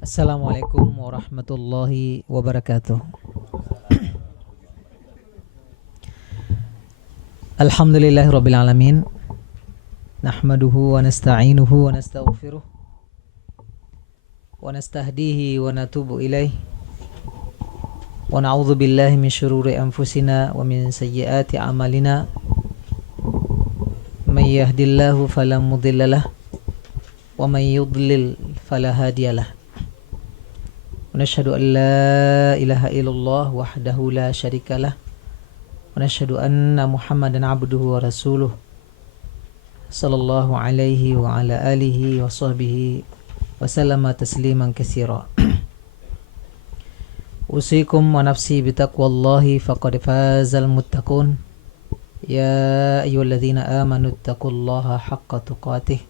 Assalamualaikum warahmatullahi wabarakatuh. Alhamdulillahirabbil alamin. Nahmaduhu wa nasta'inuhu wa nastaghfiruh wa nastahdihi wa natubu ilaih. Wa na'udzu billahi min syururi anfusina wa min sayyiati a'malina. May yahdihillahu fala mudhillalah wa may yudlil fala hadiyalah. ونشهد أن لا إله إلا الله وحده لا شريك له ونشهد أن محمدا عبده ورسوله صلى الله عليه وعلى آله وصحبه وسلم تسليما كثيرا. أوصيكم ونفسي بتقوى الله فقد فاز المتقون يا أيها الذين آمنوا اتقوا الله حق تقاته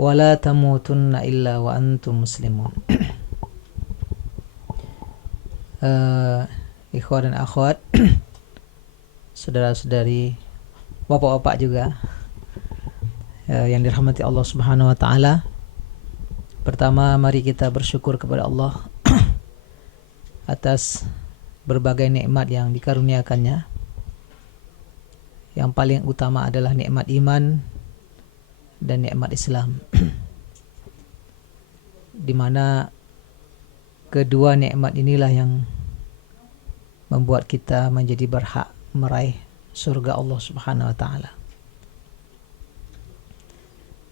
ولا تموتن إلا وأنتم مسلمون. Ikhwan dan akhwat, saudara-saudari, bapak-bapak juga yang dirahmati Allah Subhanahu wa taala. Pertama, mari kita bersyukur kepada Allah atas berbagai nikmat yang dikaruniakannya. Yang paling utama adalah nikmat iman dan nikmat Islam, di mana kedua nikmat inilah yang membuat kita menjadi berhak meraih surga Allah Subhanahu wa taala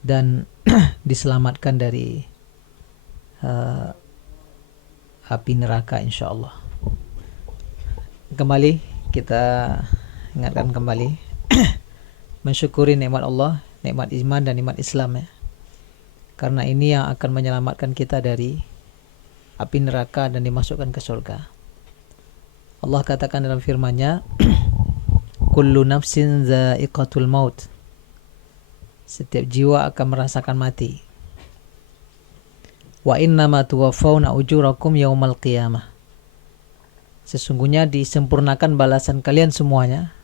dan diselamatkan dari api neraka insyaallah. Kembali kita ingatkan kembali mensyukuri nikmat Allah, nikmat iman dan nikmat Islam ya. Karena ini yang akan menyelamatkan kita dari api neraka dan dimasukkan ke surga. Allah katakan dalam firman-Nya, kullu nafsin za'iqatul maut. Setiap jiwa akan merasakan mati. Wa innama tuwaffawna ujurakum yaumal qiyamah. Sesungguhnya disempurnakan balasan kalian semuanya,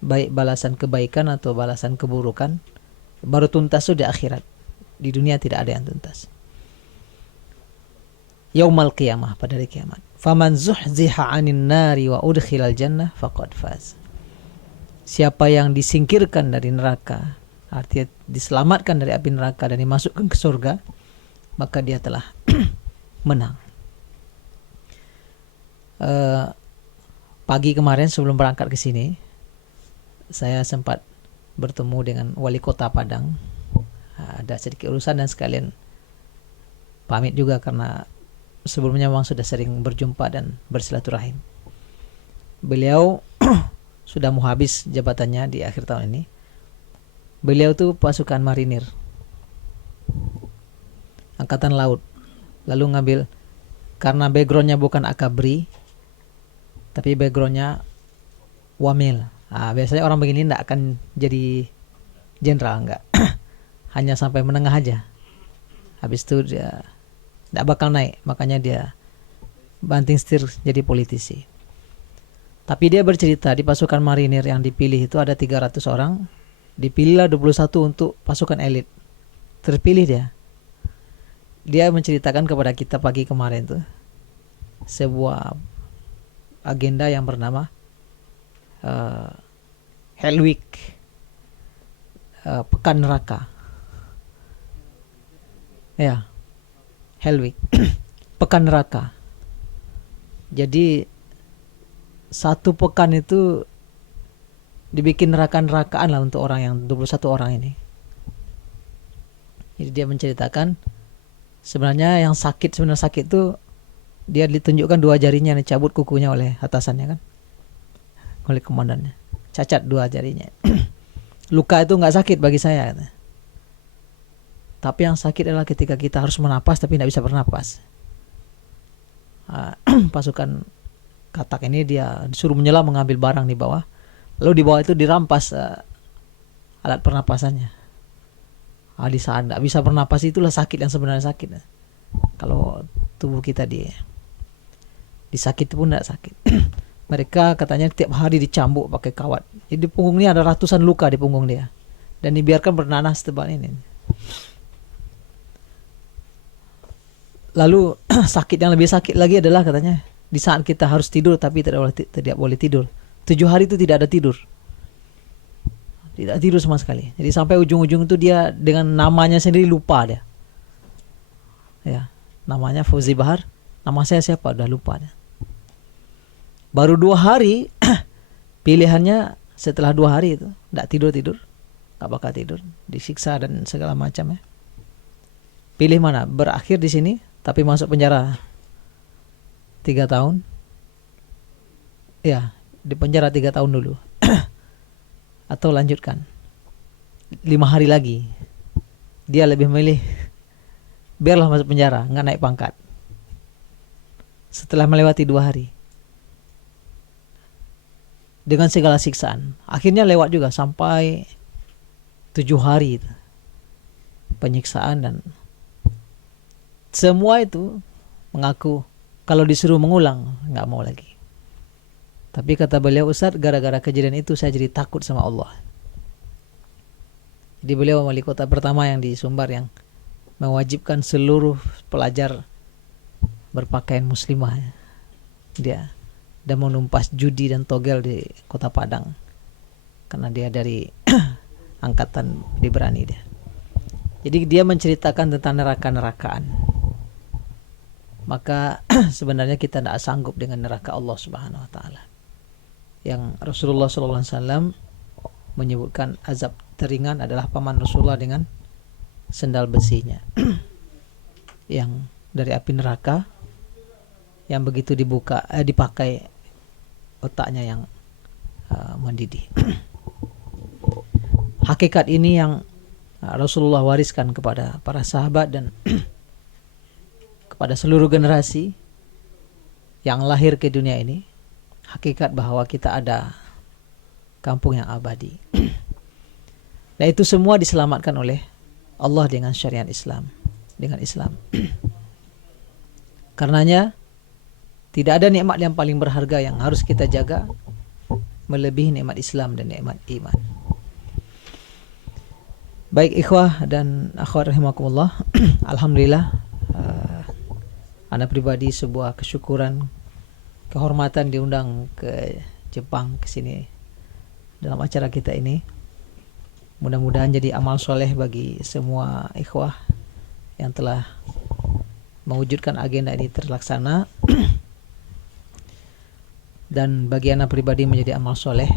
baik balasan kebaikan atau balasan keburukan, baru tuntas itu di akhirat. Di dunia tidak ada yang tuntas. Yaumal qiyamah, pada hari kiamat. Faman zuhziha 'anil nari wa udkhilal jannah faqad faz. Siapa yang disingkirkan dari neraka, artinya diselamatkan dari api neraka dan dimasukkan ke surga, maka dia telah menang. Pagi kemarin sebelum berangkat ke sini, saya sempat bertemu dengan wali kota Padang. Ada sedikit urusan dan sekalian pamit juga karena sebelumnya memang sudah sering berjumpa dan bersilaturahim. Beliau sudah mau habis jabatannya di akhir tahun ini. Beliau tuh pasukan marinir Angkatan Laut. Lalu ngambil, karena backgroundnya bukan akabri, tapi backgroundnya wamil. Biasanya orang begini tidak akan jadi jenderal, enggak. Hanya sampai menengah aja. Habis itu dia tidak bakal naik, makanya dia banting setir jadi politisi. Tapi dia bercerita di pasukan marinir yang dipilih itu ada 300 orang, dipilihlah 21 untuk pasukan elit. Terpilih dia. Dia menceritakan kepada kita pagi kemarin tuh sebuah agenda yang bernama Hell Week, pekan neraka. Ya, Hell Week, pekan neraka. Jadi satu pekan itu dibikin neraka-nerakaan lah untuk orang yang 21 orang ini. Jadi dia menceritakan sebenarnya yang sebenarnya sakit itu dia ditunjukkan 2 jarinya dicabut kukunya oleh atasannya kan, oleh komandannya, cacat 2 jarinya. Luka itu nggak sakit bagi saya kata. Tapi yang sakit adalah ketika kita harus menapas tapi tidak bisa bernapas. Pasukan katak ini dia disuruh menyelam mengambil barang di bawah. Lalu di bawah itu dirampas alat pernapasannya. Di saat tidak bisa bernapas itulah sakit yang sebenarnya sakit. Kalau tubuh kita disakit pun tidak sakit. Mereka katanya tiap hari dicambuk pakai kawat. Jadi di punggung ini ada ratusan luka di punggung dia. Dan dibiarkan bernanas tebal ini. Lalu sakit yang lebih sakit lagi adalah katanya di saat kita harus tidur tapi tidak boleh tidur. 7 hari itu tidak ada tidur. Tidak tidur sama sekali. Jadi sampai ujung-ujung itu dia dengan namanya sendiri lupa dia. Ya, namanya Fauzi Bahar. Nama saya siapa? Udah lupa dia. Baru 2 hari pilihannya setelah 2 hari itu tidak tidur, nggak bakal tidur, disiksa dan segala macam ya. Pilih mana? Berakhir di sini tapi masuk penjara 3 tahun. Ya, di penjara 3 tahun dulu. Atau lanjutkan 5 hari lagi. Dia lebih memilih biarlah masuk penjara, nggak naik pangkat. Setelah melewati 2 hari dengan segala siksaan, akhirnya lewat juga sampai 7 hari itu. Penyiksaan dan semua itu mengaku kalau disuruh mengulang nggak mau lagi. Tapi kata beliau, Ustaz, gara-gara kejadian itu saya jadi takut sama Allah. Jadi beliau wali kota pertama yang di Sumbar yang mewajibkan seluruh pelajar berpakaian muslimah. Dia dan menumpas judi dan togel di kota Padang. Karena dia dari angkatan Diberani dia. Jadi dia menceritakan tentang neraka-nerakaan. Maka sebenarnya kita tidak sanggup dengan neraka Allah Subhanahu wa taala. Yang Rasulullah SAW menyebutkan azab teringan adalah paman Rasulullah dengan sendal besinya yang dari api neraka yang begitu dipakai otaknya yang mendidih. Hakikat ini yang Rasulullah wariskan kepada para sahabat dan kepada seluruh generasi yang lahir ke dunia ini. Hakikat bahwa kita ada kampung yang abadi. Dan itu semua diselamatkan oleh Allah dengan syariat Islam, dengan Islam. Karenanya tidak ada nikmat yang paling berharga yang harus kita jaga melebihi nikmat Islam dan nikmat iman. Baik ikhwah dan akhwat rahimakumullah, alhamdulillah ana pribadi sebuah kesyukuran, kehormatan diundang ke Jepang ke sini dalam acara kita ini. Mudah-mudahan jadi amal soleh bagi semua ikhwah yang telah mewujudkan agenda ini terlaksana. Dan bagi anak pribadi menjadi amal soleh,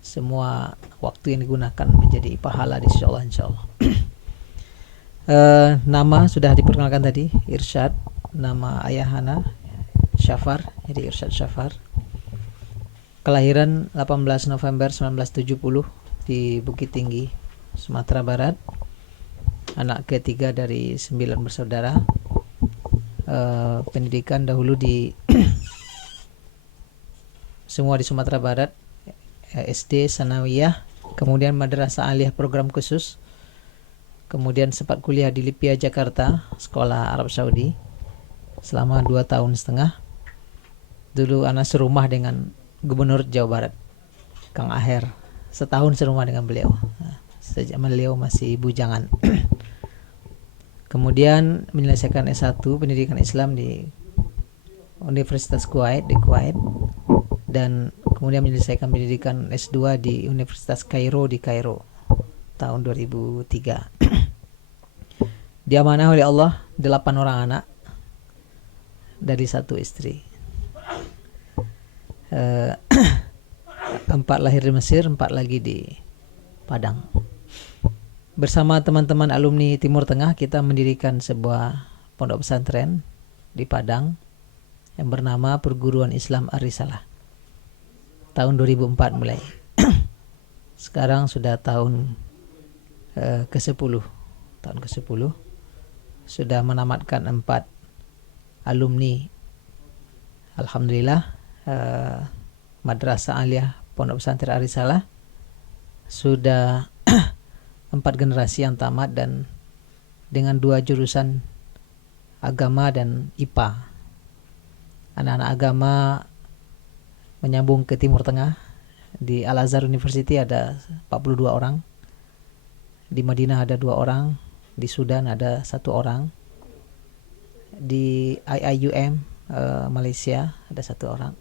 semua waktu yang digunakan menjadi pahala di sisi Allah insyaallah. Nama sudah diperkenalkan tadi, Irsyad. Nama ayahana Syafar, jadi Irsyad Syafar. Kelahiran 18 November 1970 di Bukit Tinggi, Sumatera Barat. Anak ketiga dari 9 bersaudara. Pendidikan dahulu di semua di Sumatera Barat, SD, Sanawiyah, kemudian Madrasah Aliyah program khusus, kemudian sempat kuliah di Lipia Jakarta, sekolah Arab Saudi selama 2 tahun setengah. Dulu anak serumah dengan Gubernur Jawa Barat, Kang Aher, setahun serumah dengan beliau sejak beliau masih bujangan. Kemudian menyelesaikan S1 pendidikan Islam di Universitas Kuwait di Kuwait, dan kemudian menyelesaikan pendidikan S2 di Universitas Kairo di Kairo tahun 2003. Diamanah oleh Allah 8 orang anak dari 1 istri. 4 lahir di Mesir, 4 lagi di Padang. Bersama teman-teman alumni Timur Tengah kita mendirikan sebuah pondok pesantren di Padang yang bernama Perguruan Islam Ar-Risalah. Tahun 2004 mulai. Sekarang sudah tahun ke-10. Tahun ke-10. Sudah menamatkan 4 alumni. Alhamdulillah. Madrasah Aliyah Pondok Pesantren Ar-Risalah sudah 4 generasi yang tamat, dan dengan 2 jurusan agama dan IPA. Anak-anak agama menyambung ke Timur Tengah. Di Al-Azhar University ada 42 orang. Di Madinah ada 2 orang. Di Sudan ada 1 orang. di IIUM Malaysia ada satu orang.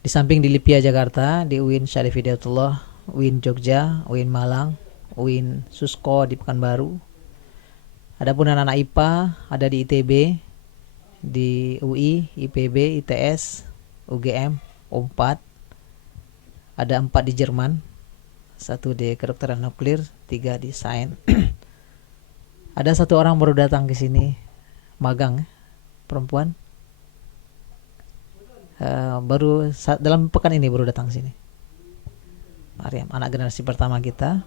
Di samping di LIPIA Jakarta, di UIN Syarif Hidayatullah, UIN Jogja, UIN Malang, UIN Susko di Pekanbaru. Adapun anak-anak IPA ada di ITB, di UI, IPB, ITS, UGM, U4. Ada 4 di Jerman, 1 di kedokteran nuklir, 3 di sains. Ada 1 orang baru datang ke sini, magang, perempuan. Dalam pekan ini baru datang sini. Maryam, anak generasi pertama kita.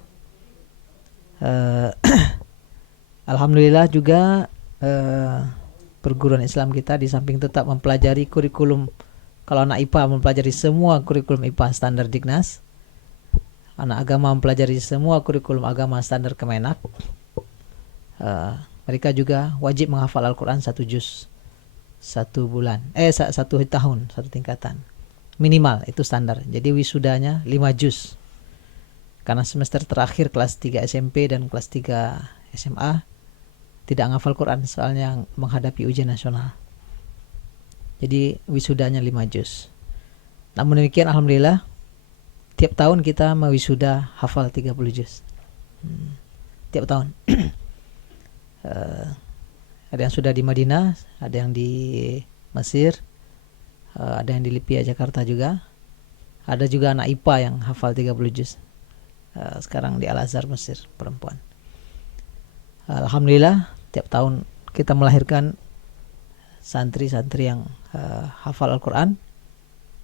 Alhamdulillah juga perguruan Islam kita di samping tetap mempelajari kurikulum, kalau anak IPA mempelajari semua kurikulum IPA standar Dignas, anak agama mempelajari semua kurikulum agama standar Kemenak. Mereka juga wajib menghafal Al-Quran 1 juz 1 bulan, 1 tahun, 1 tingkatan minimal, itu standar. Jadi wisudanya 5 juz karena semester terakhir kelas 3 SMP dan kelas 3 SMA tidak menghafal Quran soalnya menghadapi ujian nasional. Jadi wisudanya 5 juz. Namun demikian alhamdulillah tiap tahun kita mewisuda hafal 30 juz. Tiap tahun. Ada yang sudah di Madinah, ada yang di Mesir, ada yang di LIPIA Jakarta juga. Ada juga anak IPA yang hafal 30 juz. Sekarang di Al-Azhar Mesir, perempuan. Alhamdulillah tiap tahun kita melahirkan santri-santri yang hafal Al-Quran,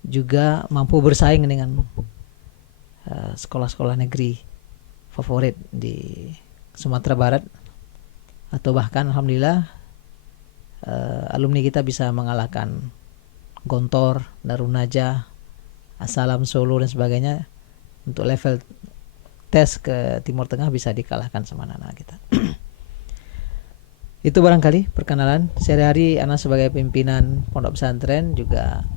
juga mampu bersaing dengan sekolah-sekolah negeri favorit di Sumatera Barat, atau bahkan alhamdulillah alumni kita bisa mengalahkan Gontor, Darun Najah, Asalam Solo dan sebagainya. Untuk level tes ke Timur Tengah bisa dikalahkan sama anak-anak kita. Itu barangkali perkenalan. Sehari-hari Ana sebagai pimpinan pondok pesantren juga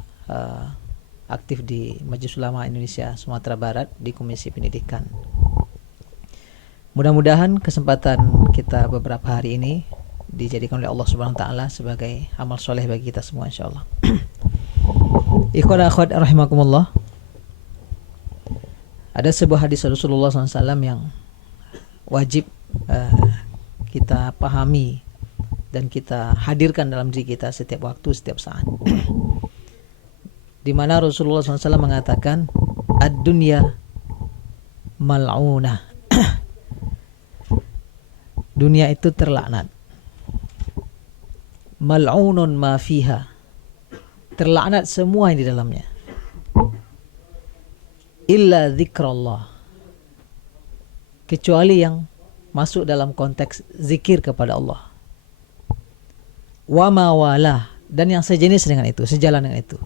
aktif di Majelis Ulama Indonesia Sumatera Barat di Komisi Pendidikan. Mudah-mudahan kesempatan kita beberapa hari ini dijadikan oleh Allah Subhanahu wa taala sebagai amal soleh bagi kita semua insyaallah. Ikhwan akhwat rahimakumullah. Ada sebuah hadis Rasulullah SAW yang wajib kita pahami dan kita hadirkan dalam diri kita setiap waktu, setiap saat. Di mana Rasulullah SAW mengatakan, ad-dunya mal'unah. Dunia itu terlaknat. Mal'unun ma fiha. Terlaknat semua yang di dalamnya. Illa dzikrullah. Kecuali yang masuk dalam konteks zikir kepada Allah. Wa ma walah, dan yang sejenis dengan itu, sejalan dengan itu.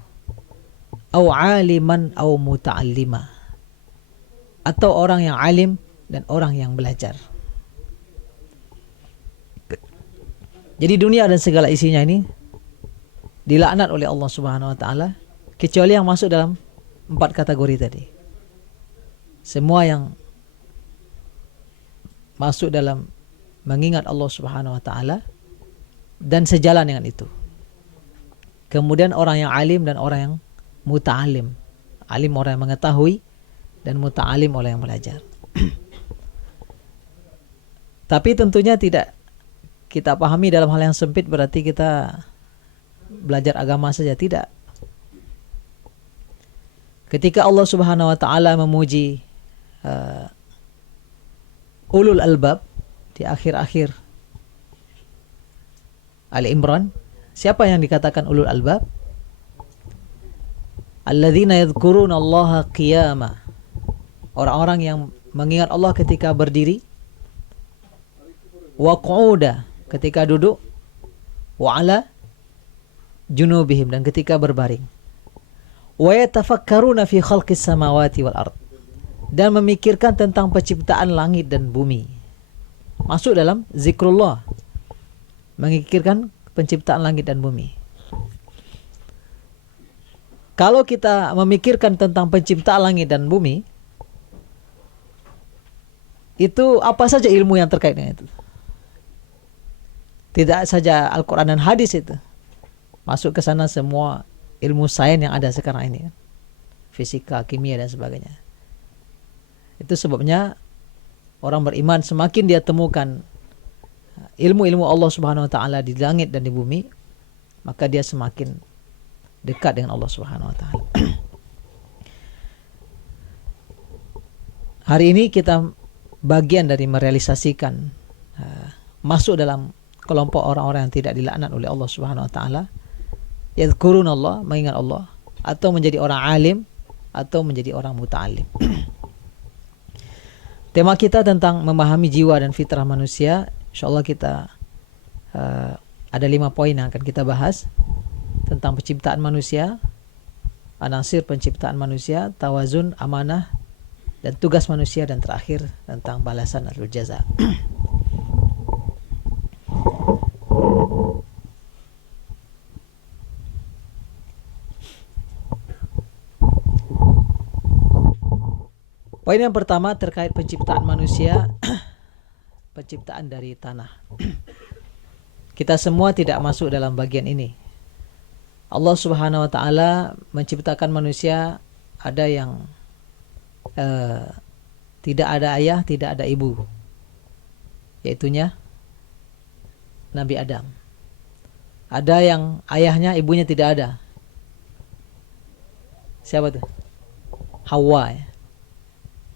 Au aliman au muta'allima. Atau orang yang alim dan orang yang belajar. Jadi dunia dan segala isinya ini dilaknat oleh Allah Subhanahu wa taala kecuali yang masuk dalam 4 kategori tadi. Semua yang masuk dalam mengingat Allah Subhanahu wa taala dan sejalan dengan itu. Kemudian orang yang alim dan orang yang muta'alim. Alim orang yang mengetahui dan muta'alim orang yang belajar. Tapi tentunya tidak kita pahami dalam hal yang sempit berarti kita belajar agama saja, tidak. Ketika Allah Subhanahu wa taala memuji ulul albab di akhir-akhir Ali Imran, siapa yang dikatakan ulul albab? Alladzina yadhkuruna Allaha qiyama. Orang-orang yang mengingat Allah ketika berdiri, wa qu'uda, ketika duduk, wa ala junubihim, dan ketika berbaring. Wa yatafakkaruna fi khalqis samawati wal ard, dan memikirkan tentang penciptaan langit dan bumi. Masuk dalam zikrullah, memikirkan penciptaan langit dan bumi. Kalau kita memikirkan tentang penciptaan langit dan bumi, itu apa saja ilmu yang terkait dengan itu? Tidak saja Al-Quran dan hadis itu. Masuk ke sana semua ilmu sains yang ada sekarang ini. Fisika, kimia, dan sebagainya. Itu sebabnya orang beriman semakin dia temukan ilmu-ilmu Allah Subhanahu wa taala di langit dan di bumi, maka dia semakin dekat dengan Allah Subhanahu wa taala. Hari ini kita bagian dari merealisasikan masuk dalam kelompok orang-orang yang tidak dilaknat oleh Allah Subhanahu wa taala. Yadhkurun Allah, mengingat Allah, atau menjadi orang alim atau menjadi orang muta'alim. Tema kita tentang memahami jiwa dan fitrah manusia. Insyaallah kita ada 5 poin yang akan kita bahas tentang penciptaan manusia, anasir penciptaan manusia, tawazun, amanah, dan tugas manusia, dan terakhir tentang balasan atau jaza. Poin yang pertama terkait penciptaan manusia, penciptaan dari tanah. Kita semua tidak masuk dalam bagian ini. Allah Subhanahu wa taala menciptakan manusia, ada yang tidak ada ayah, tidak ada ibu, yaitunya Nabi Adam. Ada yang ayahnya, ibunya tidak ada. Siapa tuh? Hawa, ya.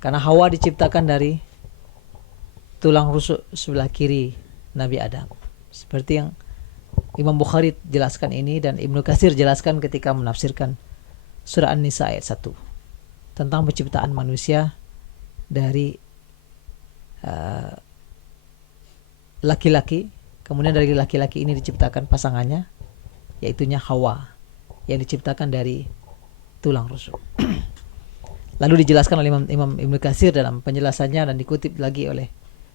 Karena Hawa diciptakan dari tulang rusuk sebelah kiri Nabi Adam. Seperti yang Imam Bukhari jelaskan ini, dan Ibnu Katsir jelaskan ketika menafsirkan surah An-Nisa ayat 1 tentang penciptaan manusia dari laki-laki. Kemudian dari laki-laki ini diciptakan pasangannya, yaitunya Hawa, yang diciptakan dari tulang rusuk. Lalu dijelaskan oleh Imam Ibnu Katsir dalam penjelasannya, dan dikutip lagi oleh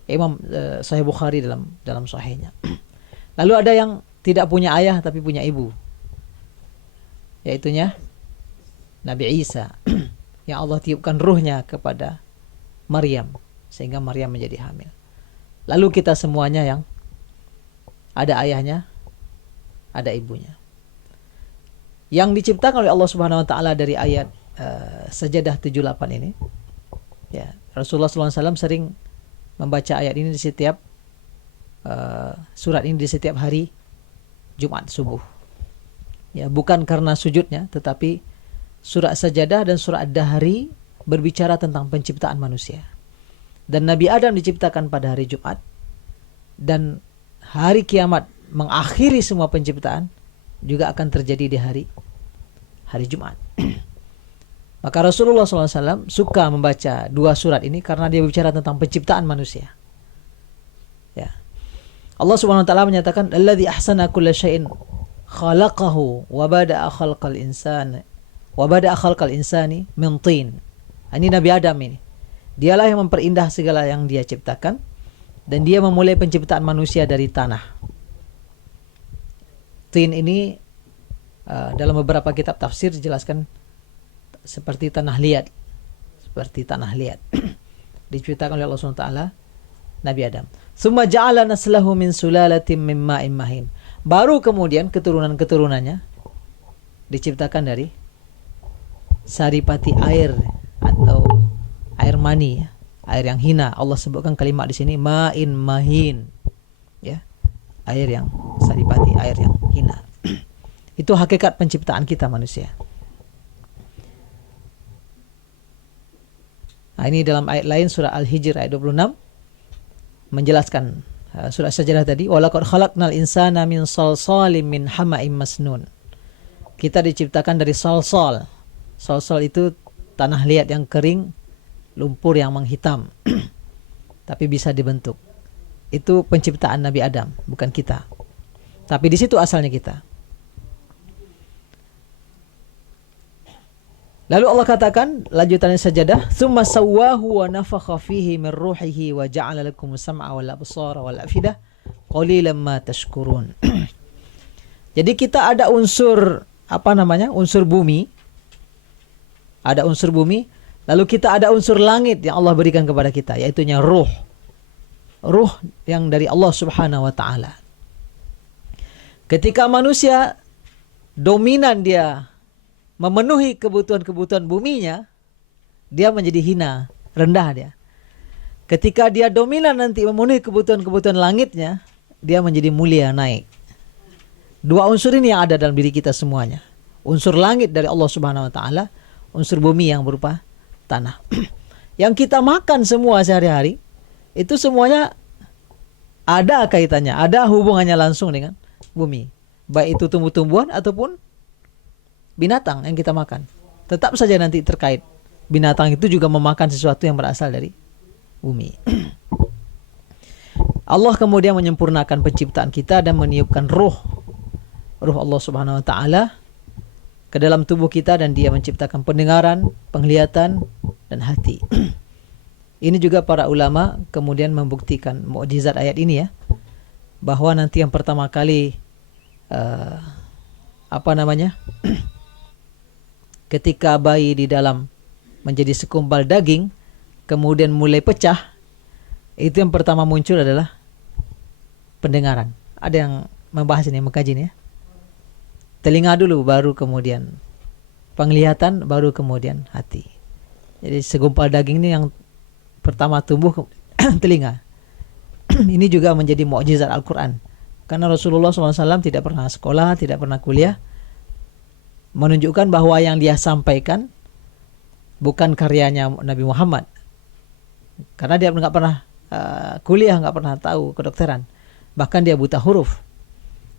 Imam Sahih Bukhari dalam Sahihnya. Lalu ada yang tidak punya ayah tapi punya ibu, yaitunya Nabi Isa, yang Allah tiupkan ruhnya kepada Maryam sehingga Maryam menjadi hamil. Lalu kita semuanya yang ada ayahnya, ada ibunya, yang diciptakan oleh Allah Subhanahu wa taala dari ayat Sajadah 78 ini. Ya, Rasulullah SAW sering membaca ayat ini di setiap surat ini di setiap hari Jumat subuh. Ya, bukan karena sujudnya, tetapi surat Sajadah dan surat Ad-Dahri berbicara tentang penciptaan manusia. Dan Nabi Adam diciptakan pada hari Jumat, dan hari kiamat mengakhiri semua penciptaan juga akan terjadi di hari Jumat. Maka Rasulullah SAW suka membaca 2 surat ini karena dia berbicara tentang penciptaan manusia. Ya. Allah Subhanahu wa taala menyatakan, "Alladzi ahsana kulla syai'in khalaqahu wa bada'a khalqal insani min tin." Ini Nabi Adam ini. Dialah yang memperindah segala yang dia ciptakan, dan dia memulai penciptaan manusia dari tanah. Tin ini dalam beberapa kitab tafsir dijelaskan seperti tanah liat. Diceritakan oleh Allah SWT Nabi Adam. Summa ja'ala naslahu min sulalatin min ma'in mahin. Baru kemudian keturunan-keturunannya diciptakan dari saripati air atau air mani, ya. Air yang hina. Allah sebutkan kalimat di sini ma'in mahin. Ya. Air yang saripati, air yang hina. Itu hakikat penciptaan kita manusia. Nah, ini dalam ayat lain surah Al-Hijr ayat 26 menjelaskan surah Sajadah tadi, walaqad khalaqnal insana min salsalin min hama'im masnun. Kita diciptakan dari salsal. Salsal itu tanah liat yang kering, lumpur yang menghitam, tapi bisa dibentuk. Itu penciptaan Nabi Adam, bukan kita. Tapi di situ asalnya kita. Lalu Allah katakan, lanjutannya Sajadah, "Tsumma sawwahu wa nafakha fihi min ruhihi wa ja'ala lakum as-sam'a wal absara wal afidah qalilan ma tashkurun." Jadi kita ada unsur unsur bumi. Ada unsur bumi, lalu kita ada unsur langit yang Allah berikan kepada kita, yaitunya ruh. Ruh yang dari Allah Subhanahu wa taala. Ketika manusia dominan dia memenuhi kebutuhan-kebutuhan buminya, dia menjadi hina, rendah dia. Ketika dia dominan nanti memenuhi kebutuhan-kebutuhan langitnya, dia menjadi mulia, naik. Dua unsur ini yang ada dalam diri kita semuanya. Unsur langit dari Allah Subhanahu wa taala, unsur bumi yang berupa tanah. Yang kita makan semua sehari-hari, itu semuanya ada kaitannya, ada hubungannya langsung dengan bumi. Baik itu tumbuh-tumbuhan ataupun binatang yang kita makan. Tetap saja nanti terkait. Binatang itu juga memakan sesuatu yang berasal dari bumi. Allah kemudian menyempurnakan penciptaan kita dan meniupkan ruh Allah Subhanahu wa taala ke dalam tubuh kita, dan dia menciptakan pendengaran, penglihatan, dan hati. Ini juga para ulama kemudian membuktikan mukjizat ayat ini ya, bahwa nanti yang pertama kali ketika bayi di dalam menjadi segumpal daging kemudian mulai pecah, itu yang pertama muncul adalah pendengaran. Ada yang membahas ini, mengkaji ini ya. Telinga dulu, baru kemudian penglihatan, baru kemudian hati. Jadi segumpal daging ini yang pertama tumbuh telinga. Ini juga menjadi mukjizat Al-Quran. Karena Rasulullah SAW tidak pernah sekolah, tidak pernah kuliah, menunjukkan bahwa yang dia sampaikan bukan karyanya Nabi Muhammad. Karena dia nggak pernah kuliah, nggak pernah tahu kedokteran. Bahkan dia buta huruf.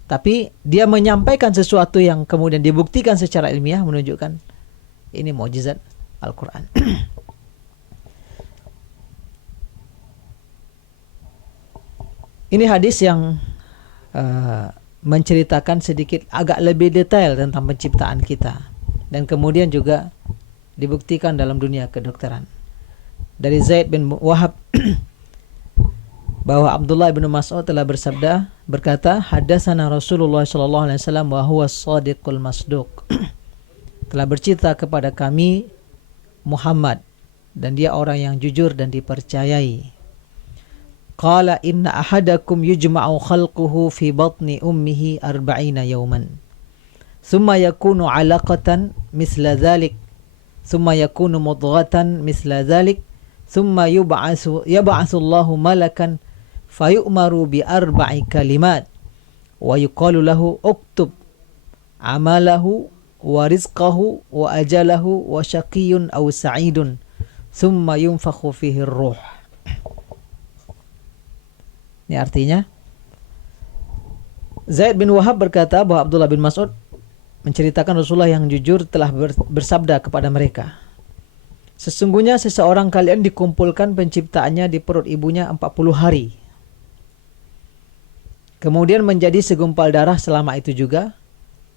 Tapi dia menyampaikan sesuatu yang kemudian dibuktikan secara ilmiah, menunjukkan ini mukjizat Al-Quran. Ini hadis yang menceritakan sedikit agak lebih detail tentang penciptaan kita, dan kemudian juga dibuktikan dalam dunia kedokteran. Dari Zaid bin Wahab bahwa Abdullah bin Mas'ud telah berkata, hadatsana Rasulullah sallallahu alaihi wasallam wa huwa as-shadiqul masduq. Telah bercerita kepada kami Muhammad, dan dia orang yang jujur dan dipercayai. Qala inna ahadakum yujma'u khalquhu fi batni ummihi 40 yawman. Thumma yakunu 'alaqatan misla dhalik. Thumma yakunu mudghatan misla dhalik. Thumma yub'atsu Allahu malakan fayu'maru bi 4 kalimat wa yuqalu lahu uktub amalahu wa rizqahu wa ajalahu wa syaqiyyun aw sa'idun. Thumma yunfakhu fihi ar-ruh. Ini artinya Zaid bin Wahab berkata bahwa Abdullah bin Mas'ud menceritakan Rasulullah yang jujur telah bersabda kepada mereka, sesungguhnya seseorang kalian dikumpulkan penciptaannya di perut ibunya 40 hari. Kemudian menjadi segumpal darah selama itu juga,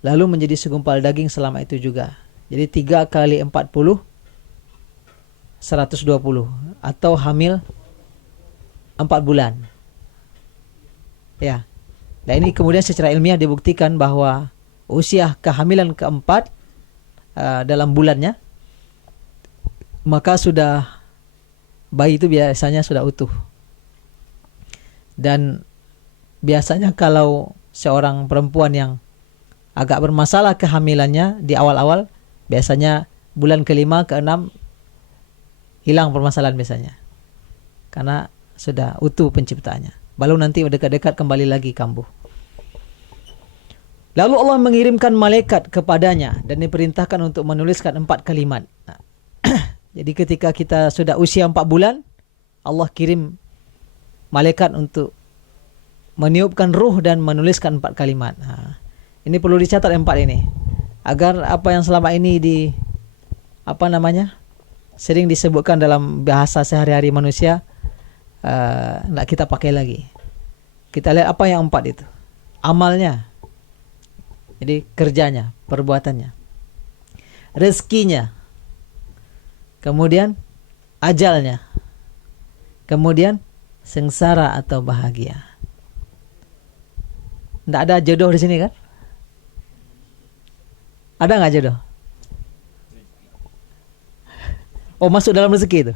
lalu menjadi segumpal daging selama itu juga. Jadi 3 kali 40 120, atau hamil 4 bulan. Ya. Dan ini kemudian secara ilmiah dibuktikan bahwa usia kehamilan keempat dalam bulannya, maka sudah bayi itu biasanya sudah utuh. Dan biasanya kalau seorang perempuan yang agak bermasalah kehamilannya di awal-awal, biasanya bulan kelima, keenam hilang permasalahan biasanya. Karena sudah utuh penciptaannya. Baru nanti dekat-dekat kembali lagi kambuh. Lalu Allah mengirimkan malaikat kepadanya dan diperintahkan untuk menuliskan 4 kalimat. Nah, jadi ketika kita sudah usia 4 bulan, Allah kirim malaikat untuk meniupkan ruh dan menuliskan 4 kalimat. Nah, ini perlu dicatat 4 ini, agar apa yang selama ini sering disebutkan dalam bahasa sehari-hari manusia, nggak kita pakai lagi. Kita lihat apa yang 4 itu. Amalnya, jadi kerjanya, perbuatannya, rezekinya, kemudian ajalnya, kemudian sengsara atau bahagia. Nggak ada jodoh di sini kan? Ada nggak jodoh? Oh, masuk dalam rezeki itu.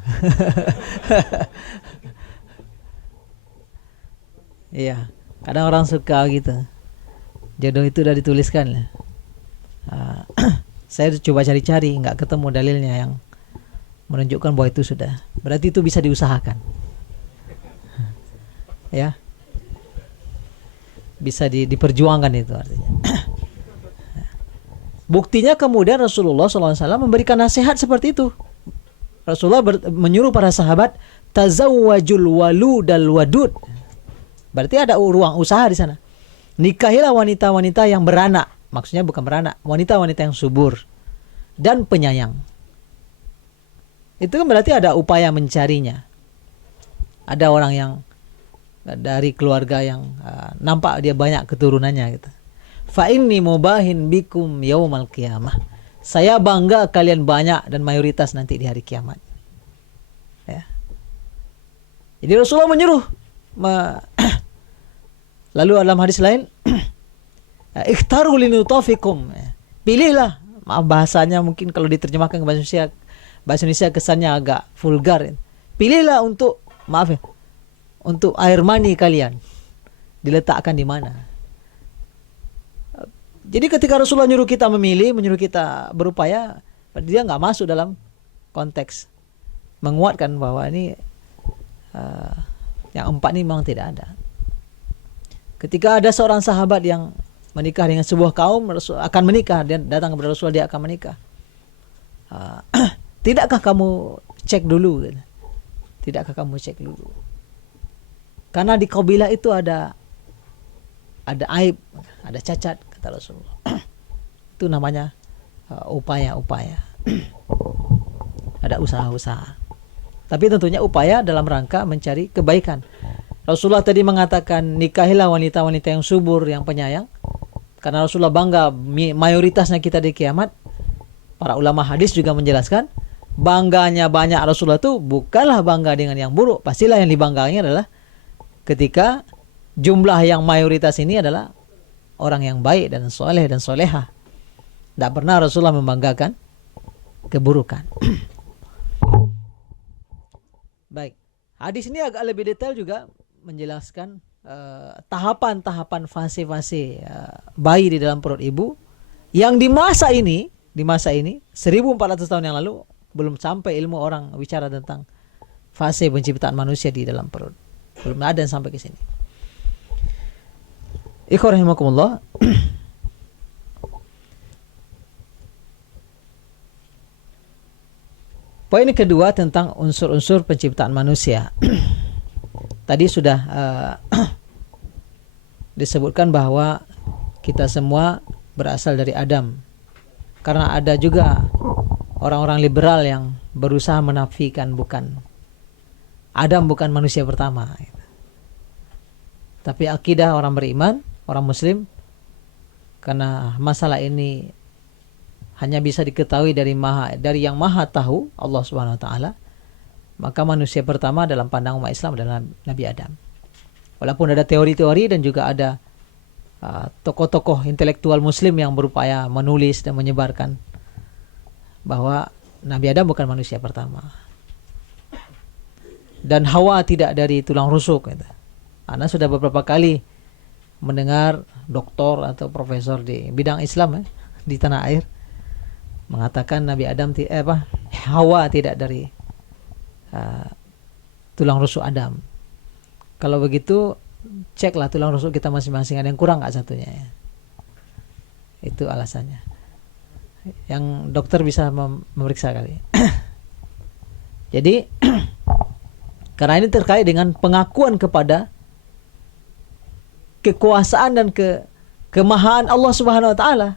Iya, kadang orang suka gitu. Jodoh itu udah dituliskan. Saya coba cari-cari, nggak ketemu dalilnya yang menunjukkan bahwa itu sudah. Berarti itu bisa diusahakan. Ya. Bisa diperjuangkan itu artinya. Buktinya kemudian Rasulullah SAW memberikan nasihat seperti itu. Rasulullah menyuruh para sahabat, tazawwajul waludal wadud. Berarti ada ruang usaha di sana. Nikahilah wanita-wanita yang beranak. Maksudnya bukan beranak, wanita-wanita yang subur dan penyayang. Itu kan berarti ada upaya mencarinya. Ada orang yang dari keluarga yang nampak dia banyak keturunannya gitu. Fa inni mubahin bikum yaumal qiyamah. Saya bangga kalian banyak dan mayoritas nanti di hari kiamat. Ya. Jadi Rasulullah menyuruh. Lalu dalam hadis lain, ikhtaru linutafikum. Pilihlah. Maaf bahasanya mungkin kalau diterjemahkan ke bahasa Indonesia kesannya agak vulgar. Pilihlah untuk, maaf ya, untuk air mani kalian diletakkan di mana. Jadi ketika Rasulullah nyuruh kita memilih, menyuruh kita berupaya, dia nggak masuk dalam konteks menguatkan bahwa ini yang empat ini memang tidak ada. Ketika ada seorang sahabat yang menikah dengan sebuah kaum, akan menikah, dia datang kepada Rasulullah, dia akan menikah. Tidakkah kamu cek dulu? Tidakkah kamu cek dulu? Karena di kabilah itu ada aib, ada cacat, kata Rasulullah. Itu namanya upaya-upaya. Ada usaha-usaha. Tapi tentunya upaya dalam rangka mencari kebaikan. Rasulullah tadi mengatakan nikahilah wanita-wanita yang subur, yang penyayang. Karena Rasulullah bangga mayoritasnya kita di kiamat. Para ulama hadis juga menjelaskan bangganya banyak Rasulullah itu bukanlah bangga dengan yang buruk. Pastilah yang dibanggakannya adalah ketika jumlah yang mayoritas ini adalah orang yang baik dan soleh dan soleha. Tidak pernah Rasulullah membanggakan keburukan. Baik, hadis ini agak lebih detail juga menjelaskan tahapan-tahapan fase-fase bayi di dalam perut ibu yang di masa ini 1400 tahun yang lalu belum sampai ilmu orang bicara tentang fase penciptaan manusia di dalam perut. Belum ada yang sampai ke sini. Ikhwan rahimakumullah. Poin kedua tentang unsur-unsur penciptaan manusia. Tadi sudah disebutkan bahwa kita semua berasal dari Adam. Karena ada juga orang-orang liberal yang berusaha menafikan Adam bukan manusia pertama. Tapi akidah orang beriman, orang muslim, karena masalah ini hanya bisa diketahui dari yang maha tahu, Allah Subhanahu wa taala, maka manusia pertama dalam pandangan umat Islam adalah Nabi Adam. Walaupun ada teori-teori dan juga ada tokoh-tokoh intelektual muslim yang berupaya menulis dan menyebarkan bahwa Nabi Adam bukan manusia pertama. Dan Hawa tidak dari tulang rusuk. Gitu. Ana sudah beberapa kali mendengar doktor atau profesor di bidang Islam di tanah air mengatakan Nabi Adam Hawa tidak dari tulang rusuk Adam. Kalau begitu ceklah tulang rusuk kita masing-masing, ada yang kurang nggak satunya ya. Itu alasannya. Yang dokter bisa memeriksa kali. Jadi karena ini terkait dengan pengakuan kepada kekuasaan dan kemahaan Allah Subhanahu wa taala.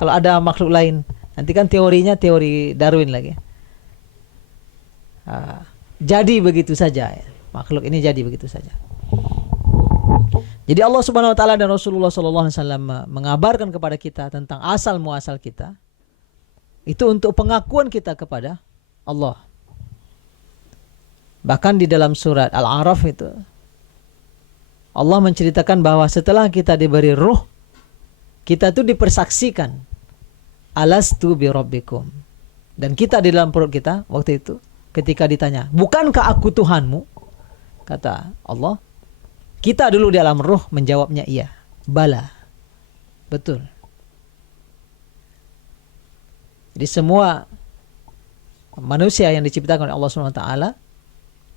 Kalau ada makhluk lain, nanti kan teorinya teori Darwin lagi. Jadi begitu saja ya. Makhluk ini jadi begitu saja. Jadi Allah Subhanahu wa taala dan Rasulullah sallallahu alaihi wasallam mengabarkan kepada kita tentang asal muasal kita. Itu untuk pengakuan kita kepada Allah. Bahkan di dalam surat Al-A'raf itu Allah menceritakan bahwa setelah kita diberi ruh, kita itu dipersaksikan alastu bi rabbikum. Dan kita di dalam perut kita waktu itu ketika ditanya, "Bukankah aku Tuhanmu?" Kata Allah, kita dulu di alam ruh menjawabnya iya, bala. Betul. Jadi semua manusia yang diciptakan oleh Allah Subhanahu wa taala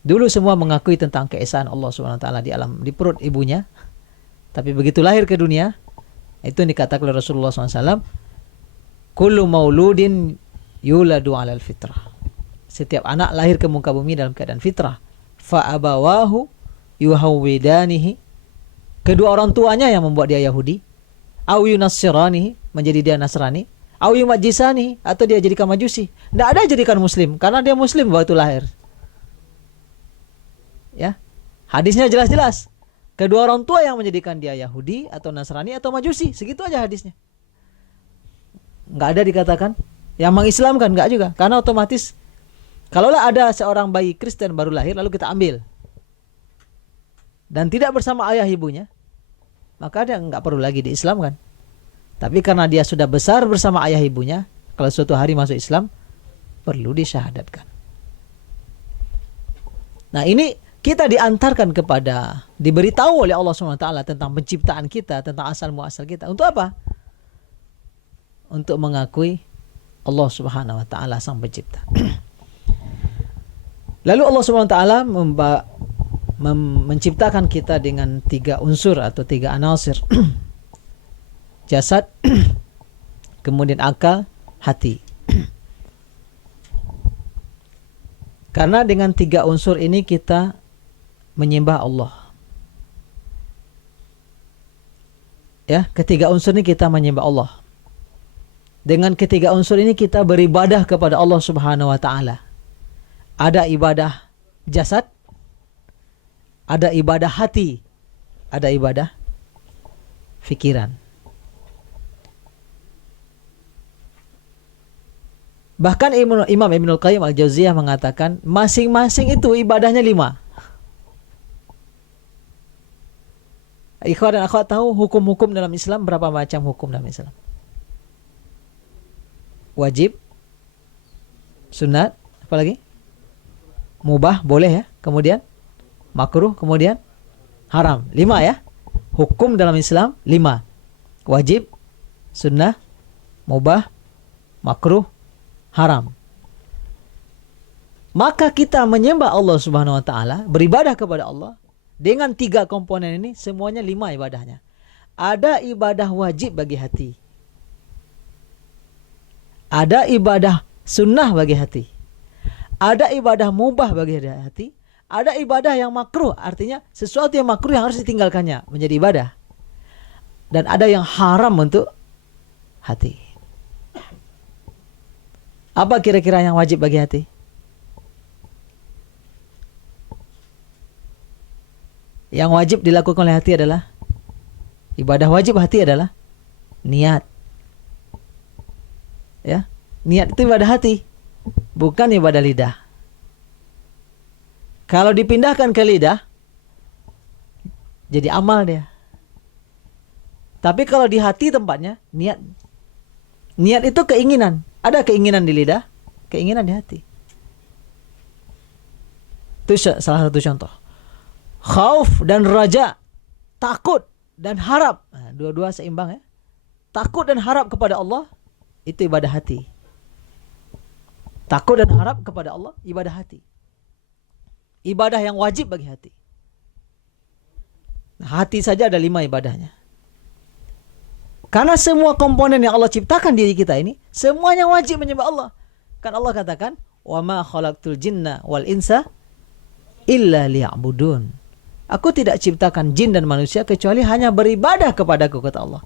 dulu semua mengakui tentang keesaan Allah Subhanahu wa taala di perut ibunya. Tapi begitu lahir ke dunia, itu yang dikatakan oleh Rasulullah SAW, kullu mauludin yuladu alal fitrah. Setiap anak lahir ke muka bumi dalam keadaan fitrah. Fa abawahu yuhawwidanihi. Kedua orang tuanya yang membuat dia Yahudi. Au yunassiranihi, menjadi dia Nasrani. Au yumajjisanihi, atau dia jadikan Majusi. Tidak ada jadikan Muslim, karena dia Muslim waktu lahir. Ya, hadisnya jelas-jelas. Kedua orang tua yang menjadikan dia Yahudi atau Nasrani atau Majusi, segitu aja hadisnya. Nggak ada dikatakan yang mengislamkan, nggak juga, karena otomatis kalaulah ada seorang bayi Kristen baru lahir lalu kita ambil dan tidak bersama ayah ibunya, maka dia nggak perlu lagi diislamkan. Tapi karena dia sudah besar bersama ayah ibunya, kalau suatu hari masuk Islam perlu disyahadatkan. Nah, ini kita diantarkan kepada, diberitahu oleh Allah SWT tentang penciptaan kita, tentang asal muasal kita. Untuk apa? Untuk mengakui Allah Subhanahu wa taala sang pencipta. Lalu Allah Subhanahu wa taala menciptakan kita dengan 3 unsur atau 3 anasir. Jasad, kemudian akal, hati. Karena dengan 3 unsur ini kita menyembah Allah. Ya, ketiga unsur ini kita menyembah Allah. Dengan ketiga unsur ini kita beribadah kepada Allah Subhanahu wa taala. Ada ibadah jasad, ada ibadah hati, ada ibadah fikiran. Bahkan Imam Ibnul Qayyim Al-Jauziyah mengatakan masing-masing itu ibadahnya 5. Ikhwan dan akhwat tahu hukum-hukum dalam Islam, berapa macam hukum dalam Islam? Wajib, sunat, apa lagi? Mubah, boleh ya. Kemudian makruh, kemudian haram. 5 ya. Hukum dalam Islam 5. Wajib, sunnah, mubah, makruh, haram. Maka kita menyembah Allah Subhanahu wa taala, beribadah kepada Allah dengan 3 komponen ini, semuanya 5 ibadahnya. Ada ibadah wajib bagi hati. Ada ibadah sunnah bagi hati. Ada ibadah mubah bagi hati. Ada ibadah yang makruh, artinya sesuatu yang makruh yang harus ditinggalkannya menjadi ibadah. Dan ada yang haram untuk hati. Apa kira-kira yang wajib bagi hati? Yang wajib dilakukan oleh hati adalah, ibadah wajib hati adalah niat. Ya, niat itu ibadah hati, bukan ibadah lidah. Kalau dipindahkan ke lidah, jadi amal dia. Tapi kalau di hati tempatnya, niat. Niat itu keinginan. Ada keinginan di lidah, keinginan di hati. Itu salah satu contoh. Khauf dan raja, takut dan harap, nah, dua-dua seimbang ya. Takut dan harap kepada Allah, itu ibadah hati. Takut dan harap kepada Allah, ibadah hati. Ibadah yang wajib bagi hati. Nah, hati saja ada 5 ibadahnya. Karena semua komponen yang Allah ciptakan diri kita ini, semuanya wajib menyembah Allah. Kan Allah katakan, wa ma khalaqtul jinna wal insa illa liya'budun. Aku tidak ciptakan jin dan manusia kecuali hanya beribadah kepadaku, kata Allah.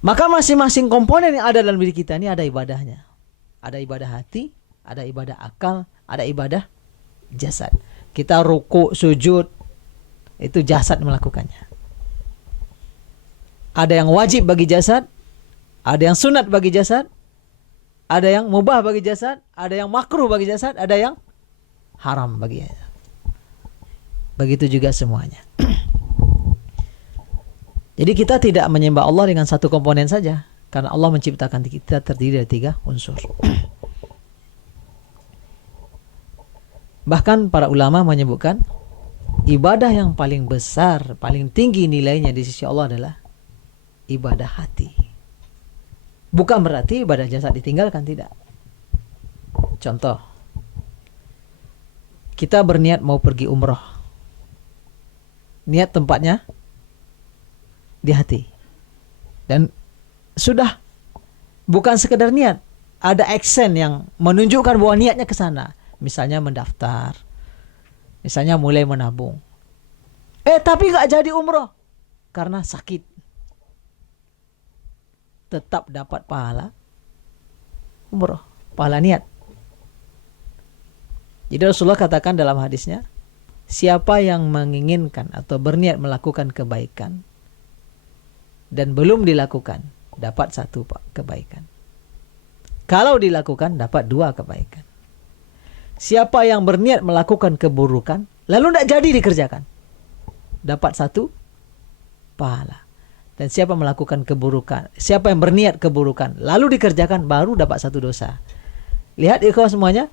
Maka masing-masing komponen yang ada dalam diri kita ini ada ibadahnya. Ada ibadah hati, ada ibadah akal, ada ibadah jasad. Kita ruku, sujud, itu jasad melakukannya. Ada yang wajib bagi jasad, ada yang sunat bagi jasad, ada yang mubah bagi jasad, ada yang makruh bagi jasad, ada yang haram bagi jasad. Begitu juga semuanya. Jadi kita tidak menyembah Allah dengan satu komponen saja, karena Allah menciptakan kita terdiri dari 3 unsur. Bahkan para ulama menyebutkan ibadah yang paling besar, paling tinggi nilainya di sisi Allah adalah ibadah hati. Bukan berarti ibadah jasad ditinggalkan, tidak. Contoh, kita berniat mau pergi umroh. Niat tempatnya di hati. Dan sudah, bukan sekedar niat, ada action yang menunjukkan bahwa niatnya ke sana. Misalnya mendaftar, misalnya mulai menabung. Tapi gak jadi umroh karena sakit. Tetap dapat pahala umroh, pahala niat. Jadi Rasulullah katakan dalam hadisnya, siapa yang menginginkan atau berniat melakukan kebaikan dan belum dilakukan, dapat 1 kebaikan. Kalau dilakukan, dapat 2 kebaikan. Siapa yang berniat melakukan keburukan lalu tidak jadi dikerjakan, dapat 1 pahala. Dan siapa melakukan keburukan, siapa yang berniat keburukan lalu dikerjakan, baru dapat 1 dosa. Lihat ikhwan semuanya,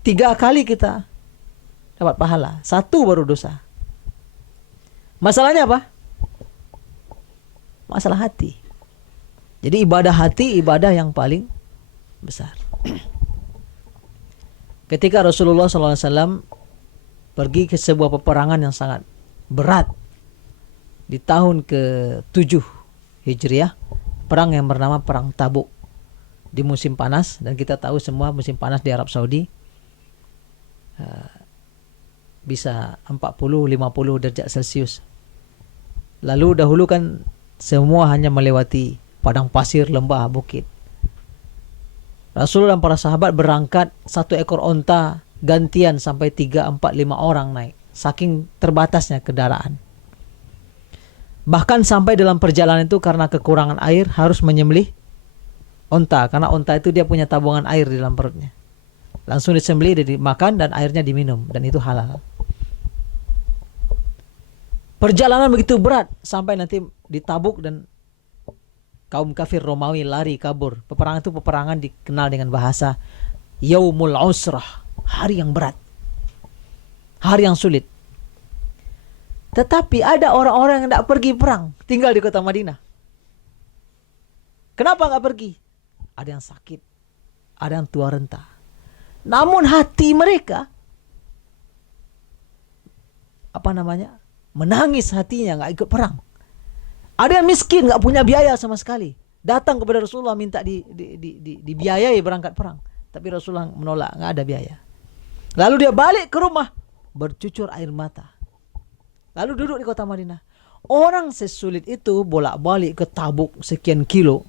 3 kali kita dapat pahala, 1 baru dosa. Masalahnya apa? Masalah hati. Jadi ibadah hati, ibadah yang paling besar. Ketika Rasulullah SAW pergi ke sebuah peperangan yang sangat berat di tahun ke-7 Hijriah, perang yang bernama Perang Tabuk, di musim panas. Dan kita tahu semua musim panas di Arab Saudi bisa 40-50 derajat Celcius. Lalu dahulu kan semua hanya melewati padang pasir, lembah, bukit. Rasul dan para sahabat berangkat 1 ekor onta gantian sampai 3, 4, 5 orang naik. Saking terbatasnya kendaraan. Bahkan sampai dalam perjalanan itu karena kekurangan air harus menyembelih onta. Karena onta itu dia punya tabungan air di dalam perutnya. Langsung disembelih, dimakan dan airnya diminum. Dan itu halal. Perjalanan begitu berat sampai nanti di Tabuk dan kaum kafir Romawi lari kabur. Peperangan itu peperangan dikenal dengan bahasa Yaumul Usrah, hari yang berat, hari yang sulit. Tetapi ada orang-orang yang tidak pergi perang, tinggal di kota Madinah. Kenapa nggak pergi? Ada yang sakit, ada yang tua renta. Namun hati mereka menangis hatinya, nggak ikut perang. Ada yang miskin, nggak punya biaya sama sekali, datang kepada Rasulullah minta dibiayai berangkat perang. Tapi Rasulullah menolak, nggak ada biaya. Lalu dia balik ke rumah, bercucur air mata. Lalu duduk di kota Madinah. Orang sesulit itu bolak-balik ke Tabuk sekian kilo.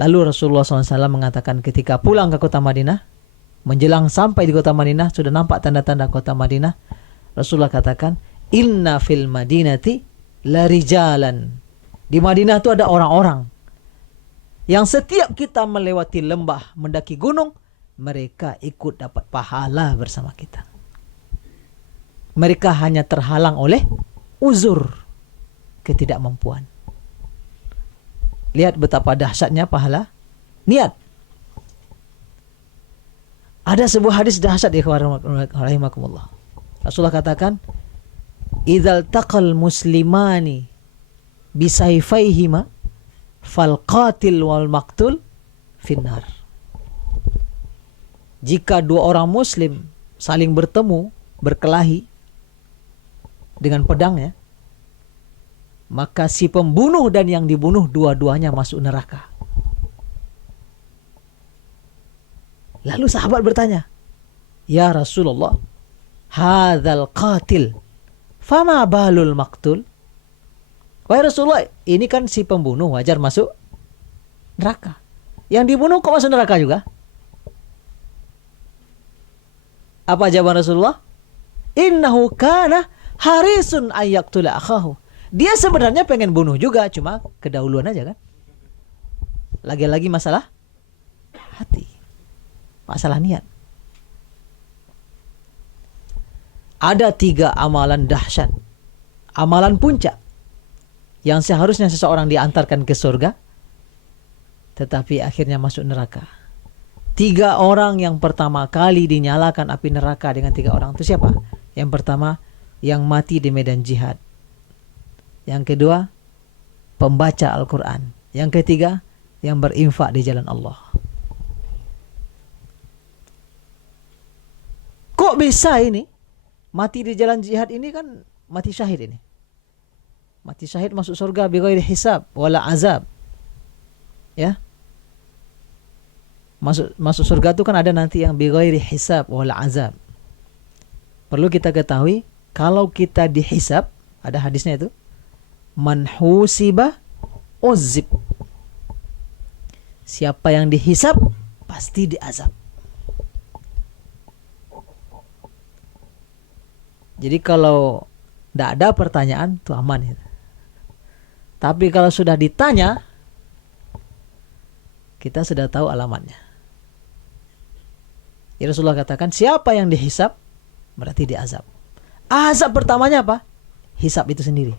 Lalu Rasulullah SAW mengatakan ketika pulang ke kota Madinah, menjelang sampai di kota Madinah, sudah nampak tanda-tanda kota Madinah. Rasulullah katakan, inna fil madinati larijalan. Di Madinah itu ada orang-orang yang setiap kita melewati lembah, mendaki gunung, mereka ikut dapat pahala bersama kita. Mereka hanya terhalang oleh uzur, ketidakmampuan. Lihat betapa dahsyatnya pahala niat. Ada sebuah hadis dahsyat, rahimakumullah. Rasulullah katakan, idzal taqal muslimani bisayfaihima fal qatil wal maqtul finnar. Jika 2 orang muslim saling bertemu, berkelahi dengan pedangnya, maka si pembunuh dan yang dibunuh dua-duanya masuk neraka. Lalu sahabat bertanya, ya Rasulullah, hadzal qatil fama balul maqtul. Wahai Rasulullah, ini kan si pembunuh, wajar masuk neraka. Yang dibunuh kok masuk neraka juga? Apa jawaban Rasulullah? Innahu kana harisun ayyaktula akhahu. Dia sebenarnya pengen bunuh juga, cuma kedahuluan aja kan. Lagi-lagi masalah hati, masalah niat. Ada 3 amalan dahsyat, amalan puncak, yang seharusnya seseorang diantarkan ke surga, tetapi akhirnya masuk neraka. 3 orang yang pertama kali dinyalakan api neraka dengan 3 orang itu siapa? Yang pertama, yang mati di medan jihad. Yang kedua, pembaca Al-Quran. Yang ketiga, yang berinfak di jalan Allah. Kok bisa ini? Mati di jalan jihad ini kan mati syahid ini. Mati syahid masuk surga bighairi hisab wala azab. Ya. Masuk surga itu kan ada nanti yang bighairi hisab wala azab. Perlu kita ketahui, kalau kita dihisab, ada hadisnya itu, man husiba uzib. Siapa yang dihisab pasti diazab. Jadi kalau tidak ada pertanyaan, itu aman ya. Tapi kalau sudah ditanya, kita sudah tahu alamatnya. Ya, Rasulullah katakan, siapa yang dihisab, berarti diazab. Azab pertamanya apa? Hisab itu sendiri.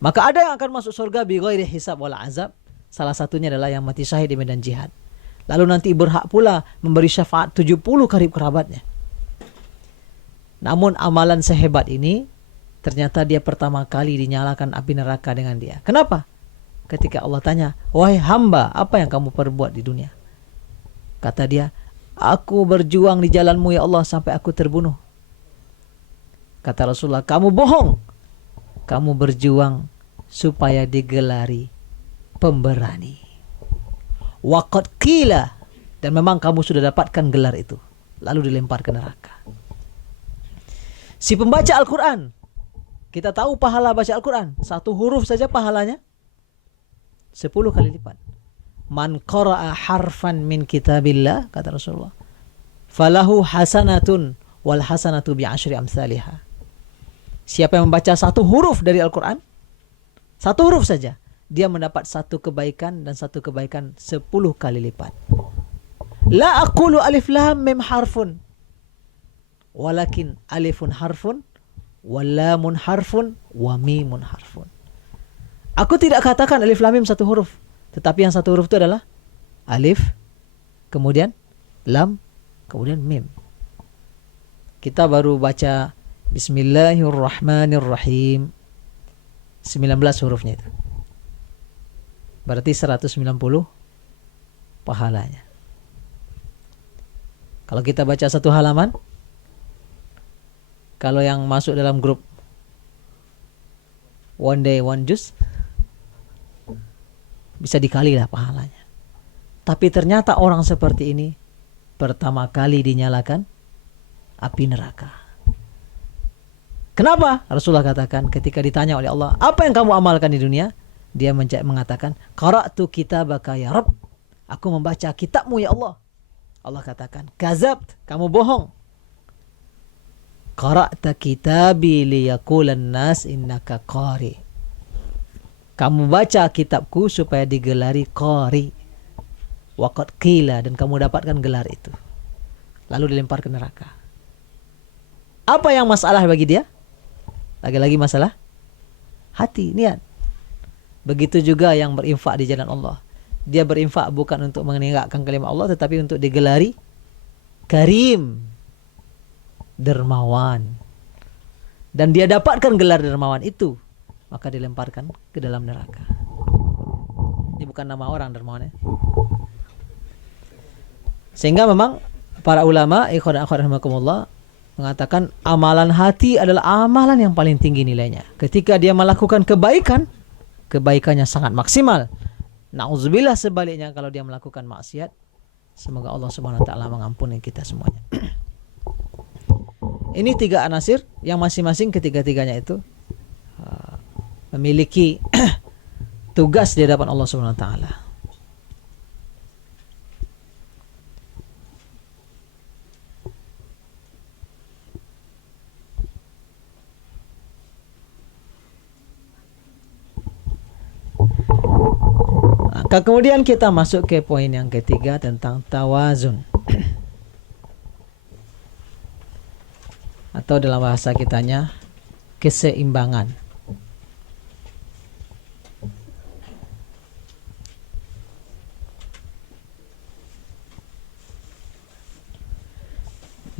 Maka ada yang akan masuk surga bighairi hisab wala azab. Salah satunya adalah yang mati syahid di medan jihad. Lalu nanti berhak pula memberi syafaat 70 karib kerabatnya. Namun amalan sehebat ini, ternyata dia pertama kali dinyalakan api neraka dengan dia. Kenapa? Ketika Allah tanya, wahai hamba, apa yang kamu perbuat di dunia? Kata dia, aku berjuang di jalanmu ya Allah sampai aku terbunuh. Kata Rasulullah, kamu bohong. Kamu berjuang supaya digelari pemberani. Waqad qila, dan memang kamu sudah dapatkan gelar itu. Lalu dilempar ke neraka. Si pembaca Al-Quran, kita tahu pahala baca Al-Quran, satu huruf saja pahalanya 10 kali lipat. Man qara'a harfan min kitabillah, kata Rasulullah, falahu hasanatun wal hasanatu bi'ashri amsalihah. Siapa yang membaca satu huruf dari Al-Quran, satu huruf saja, dia mendapat satu kebaikan, dan satu kebaikan 10 kali lipat. La aqulu alif lam mim harfun, walakin alifun harfun, walamun harfun, wa mimun harfun. Aku tidak katakan alif lam mim satu huruf, tetapi yang satu huruf itu adalah alif, kemudian lam, kemudian mim. Kita baru baca Bismillahirrahmanirrahim, 19 hurufnya itu. Berarti 190 pahalanya. Kalau kita baca satu halaman, kalau yang masuk dalam grup One Day One Juice, bisa dikali lah pahalanya. Tapi ternyata orang seperti ini pertama kali dinyalakan api neraka. Kenapa? Rasulullah katakan ketika ditanya oleh Allah, apa yang kamu amalkan di dunia? Dia mengatakan, qara'tu kitabaka ya Rabb. Aku membaca kitabmu ya Allah. Allah katakan, kazabt, kamu bohong. Qara'ta kitabi liyaqulan nas innaka qari. Kamu baca kitabku supaya digelari qari. Waqad qila, dan kamu dapatkan gelar itu. Lalu dilempar ke neraka. Apa yang masalah bagi dia? Lagi-lagi masalah hati, niat. Begitu juga yang berinfak di jalan Allah. Dia berinfak bukan untuk menegakkan kalimat Allah, tetapi untuk digelari karim, dermawan. Dan dia dapatkan gelar dermawan itu, maka dilemparkan ke dalam neraka. Ini bukan nama orang dermawan ya. Sehingga memang para ulama ikhwan akhwat rahimakumullah mengatakan amalan hati adalah amalan yang paling tinggi nilainya. Ketika dia melakukan kebaikan, kebaikannya sangat maksimal. Na'udzubillah sebaliknya kalau dia melakukan maksiat. Semoga Allah Subhanahu wa taala mengampuni kita semuanya. Ini 3 anasir yang masing-masing ketiga-tiganya itu memiliki tugas di hadapan Allah Subhanahu wa taala. Kemudian kita masuk ke poin yang ketiga tentang tawazun. Atau dalam bahasa kitanya keseimbangan.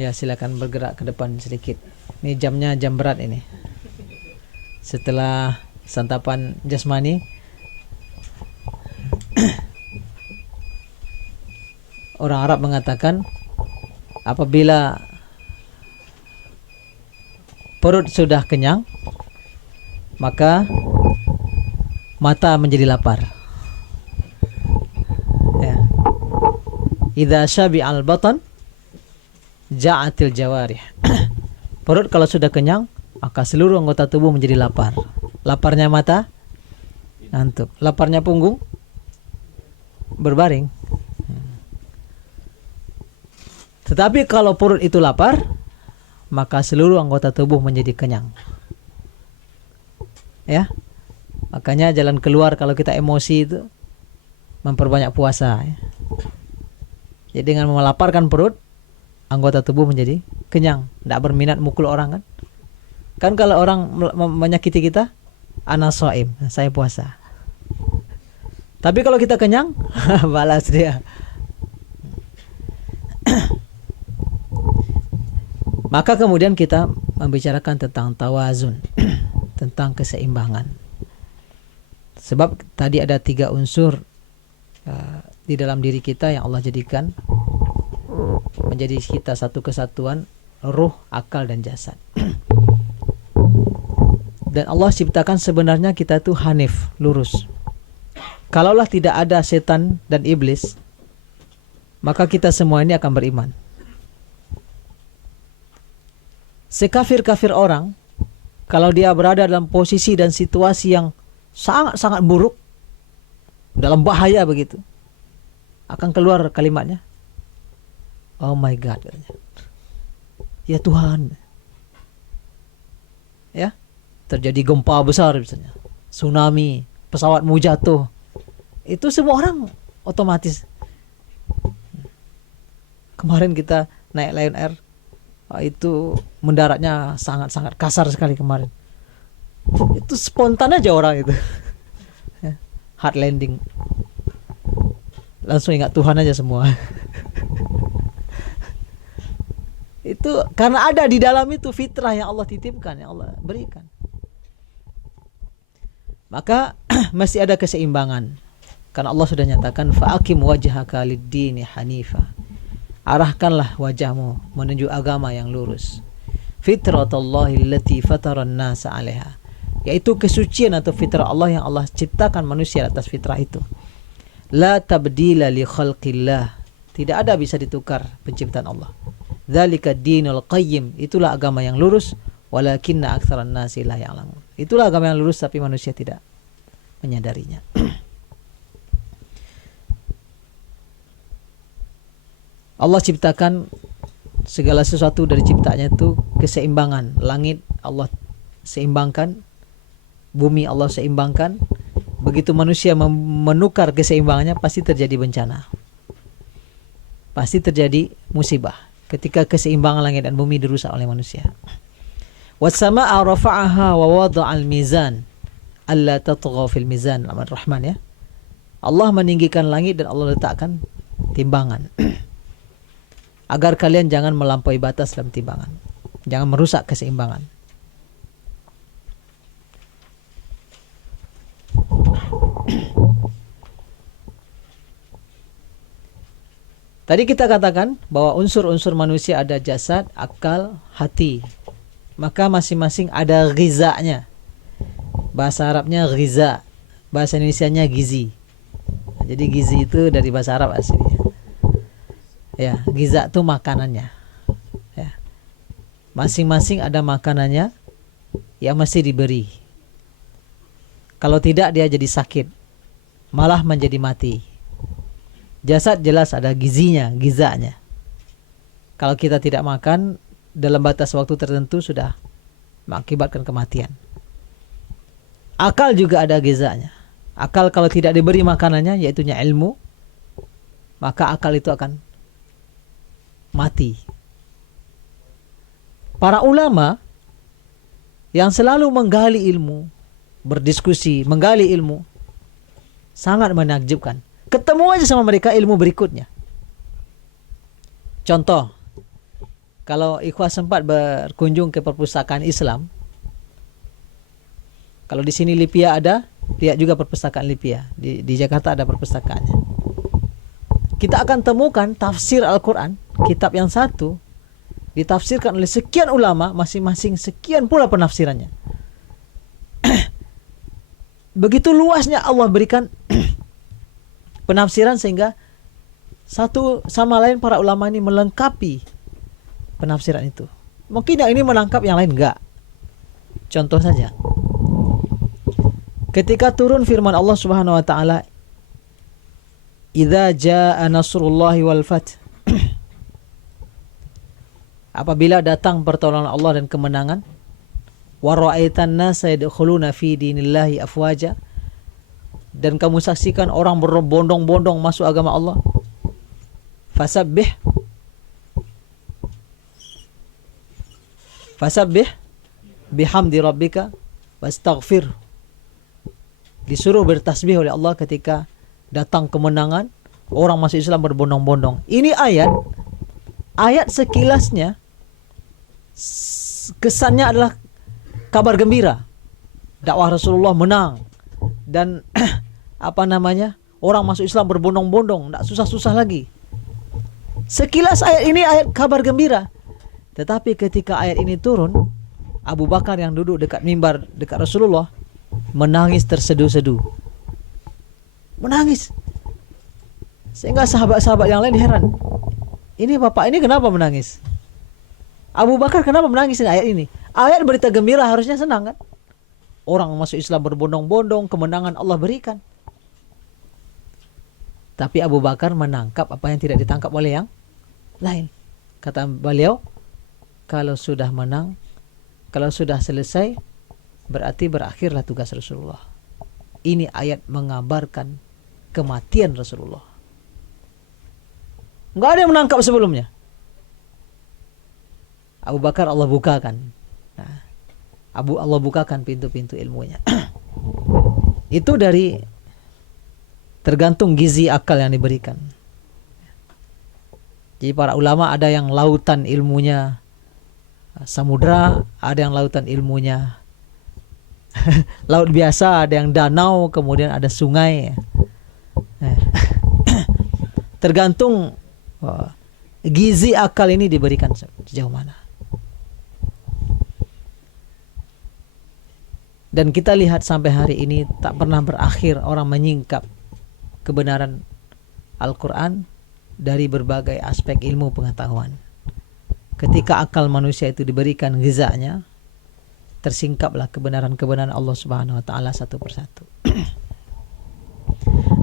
Ya, silakan bergerak ke depan sedikit. Ini jamnya jam berat ini. Setelah santapan jasmani, orang Arab mengatakan apabila perut sudah kenyang, maka mata menjadi lapar. Ya. Idza syabi'al batan ja'atil jawarih. Perut kalau sudah kenyang, maka seluruh anggota tubuh menjadi lapar. Laparnya mata, ngantuk. Laparnya punggung, berbaring. Tetapi kalau perut itu lapar, maka seluruh anggota tubuh menjadi kenyang. Ya, makanya jalan keluar kalau kita emosi itu memperbanyak puasa. Ya. Jadi dengan melaparkan perut, anggota tubuh menjadi kenyang, tidak berminat mukul orang kan? Kan kalau orang menyakiti kita, ana shaim, saya puasa. Tapi kalau kita kenyang, balas dia. Maka kemudian kita membicarakan tentang tawazun, tentang keseimbangan. Sebab tadi ada 3 unsur di dalam diri kita yang Allah jadikan menjadi kita satu kesatuan, ruh, akal, dan jasad. Dan Allah ciptakan sebenarnya kita itu hanif, lurus. Kalaulah tidak ada setan dan iblis, maka kita semua ini akan beriman. Sekafir-kafir orang, kalau dia berada dalam posisi dan situasi yang sangat-sangat buruk, dalam bahaya begitu, akan keluar kalimatnya, oh my God, ya Tuhan. Ya, terjadi gempa besar misalnya, tsunami, pesawatmu jatuh, itu semua orang otomatis. Kemarin kita naik Lion Air, itu mendaratnya sangat-sangat kasar sekali kemarin. Itu spontan aja orang itu. Hard landing. Langsung ingat Tuhan aja semua. Itu karena ada di dalam itu fitrah yang Allah titipkan, yang Allah berikan. Maka mesti ada keseimbangan. Karena Allah sudah nyatakan fa'akim wajhaka lid-dini hanifa. Arahkanlah wajahmu menuju agama yang lurus. Fitratallahi allati fataran nasa 'alaiha. Yaitu kesucian atau fitrah Allah yang Allah ciptakan manusia atas fitrah itu. La tabdila li khalqillah. Tidak ada bisa ditukar penciptaan Allah. Dzalika dinul qayyim. Itulah agama yang lurus. Walakinna aktsaran nasi la ya'lamun. Itulah agama yang lurus tapi manusia tidak menyadarinya. Allah ciptakan segala sesuatu dari ciptaannya itu keseimbangan. Langit Allah seimbangkan, bumi Allah seimbangkan. Begitu manusia menukar keseimbangannya, pasti terjadi bencana, pasti terjadi musibah ketika keseimbangan langit dan bumi dirusak oleh manusia. Was-samaa'a rafa'aha wa wada'al mizan alla tatghaw fil mizan. Ar-Rahman, ya. Allah meninggikan langit dan Allah letakkan timbangan. Agar kalian jangan melampaui batas dalam timbangan. Jangan merusak keseimbangan. Tadi kita katakan bahwa unsur-unsur manusia ada jasad, akal, hati. Maka masing-masing ada ghizanya. Bahasa Arabnya ghiza, bahasa Indonesianya gizi. Jadi gizi itu dari bahasa Arab aslinya. Ya, giza itu makanannya. Ya. Masing-masing ada makanannya yang mesti diberi. Kalau tidak dia jadi sakit, malah menjadi mati. Jasad jelas ada gizinya, gizanya. Kalau kita tidak makan dalam batas waktu tertentu sudah mengakibatkan kematian. Akal juga ada gizanya. Akal kalau tidak diberi makanannya, yaitunya ilmu, maka akal itu akan mati. Para ulama yang selalu menggali ilmu, berdiskusi, menggali ilmu, sangat menakjubkan. Ketemu aja sama mereka ilmu berikutnya. Contoh, Kalau ikhwah sempat berkunjung ke perpustakaan Islam, kalau di sini Lipia ada, lihat juga perpustakaan Lipia. Di Jakarta ada perpustakaannya. Kita akan temukan tafsir Al-Quran, kitab yang satu, ditafsirkan oleh sekian ulama, masing-masing sekian pula penafsirannya. Begitu luasnya Allah berikan penafsiran sehingga satu sama lain para ulama ini melengkapi penafsiran itu. Mungkin yang ini menangkap yang lain enggak. Contoh saja. Ketika turun firman Allah Subhanahu wa taala, "Idza jaa nasrullahi wal fath." Apabila datang pertolongan Allah dan kemenangan, wa ra'aitan nasa yadkhuluna fi dinillahi afwaja, dan kamu saksikan orang berbondong-bondong masuk agama Allah, fasabbih bihamdi rabbika wastaghfir. Disuruh bertasbih oleh Allah ketika datang kemenangan, orang masuk Islam berbondong-bondong. Ini ayat sekilasnya kesannya adalah kabar gembira. Dakwah Rasulullah menang dan orang masuk Islam berbondong-bondong, tidak susah-susah lagi. Sekilas ayat ini ayat kabar gembira. Tetapi ketika ayat ini turun, Abu Bakar yang duduk dekat mimbar dekat Rasulullah menangis terseduh-seduh. Menangis. Sehingga sahabat-sahabat yang lain heran. Ini bapak ini kenapa menangis? Abu Bakar kenapa menangis ayat ini? Ayat berita gembira harusnya senang kan? Orang masuk Islam berbondong-bondong, kemenangan Allah berikan. Tapi Abu Bakar menangkap apa yang tidak ditangkap oleh yang lain. Kata beliau, kalau sudah menang, kalau sudah selesai, berarti berakhirlah tugas Rasulullah. Ini ayat mengabarkan kematian Rasulullah. Enggak ada yang menangkap sebelumnya. Abu Bakar Allah bukakan. Nah, Allah bukakan pintu-pintu ilmunya. Itu dari tergantung gizi akal yang diberikan. Jadi para ulama ada yang lautan ilmunya samudra, ada yang lautan ilmunya laut biasa, ada yang danau, kemudian ada sungai. Tergantung gizi akal ini diberikan sejauh mana. Dan kita lihat sampai hari ini tak pernah berakhir orang menyingkap kebenaran Al-Quran dari berbagai aspek ilmu pengetahuan. Ketika akal manusia itu diberikan gizanya, tersingkaplah kebenaran-kebenaran Allah Subhanahu wa taala satu persatu.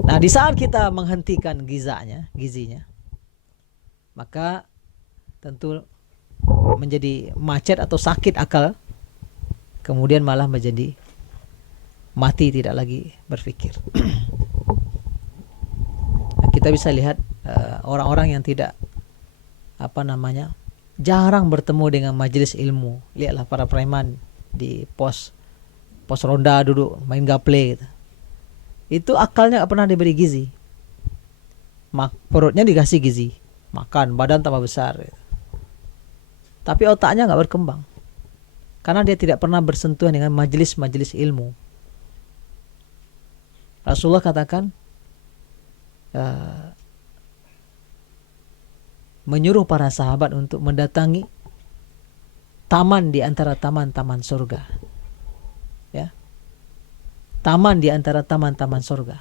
Nah, di saat kita menghentikan gizinya, maka tentu menjadi macet atau sakit akal, kemudian malah menjadi mati, tidak lagi berpikir. Nah, kita bisa lihat orang-orang yang tidak jarang bertemu dengan majelis ilmu. Lihatlah para preman di pos ronda duduk main gaple gitu. Itu akalnya gak pernah diberi gizi. Perutnya dikasih gizi, makan, badan tambah besar gitu. Tapi otaknya gak berkembang karena dia tidak pernah bersentuhan dengan majelis-majelis ilmu. Rasulullah katakan menyuruh para sahabat untuk mendatangi taman di antara taman-taman surga. Ya. Taman di antara taman-taman surga.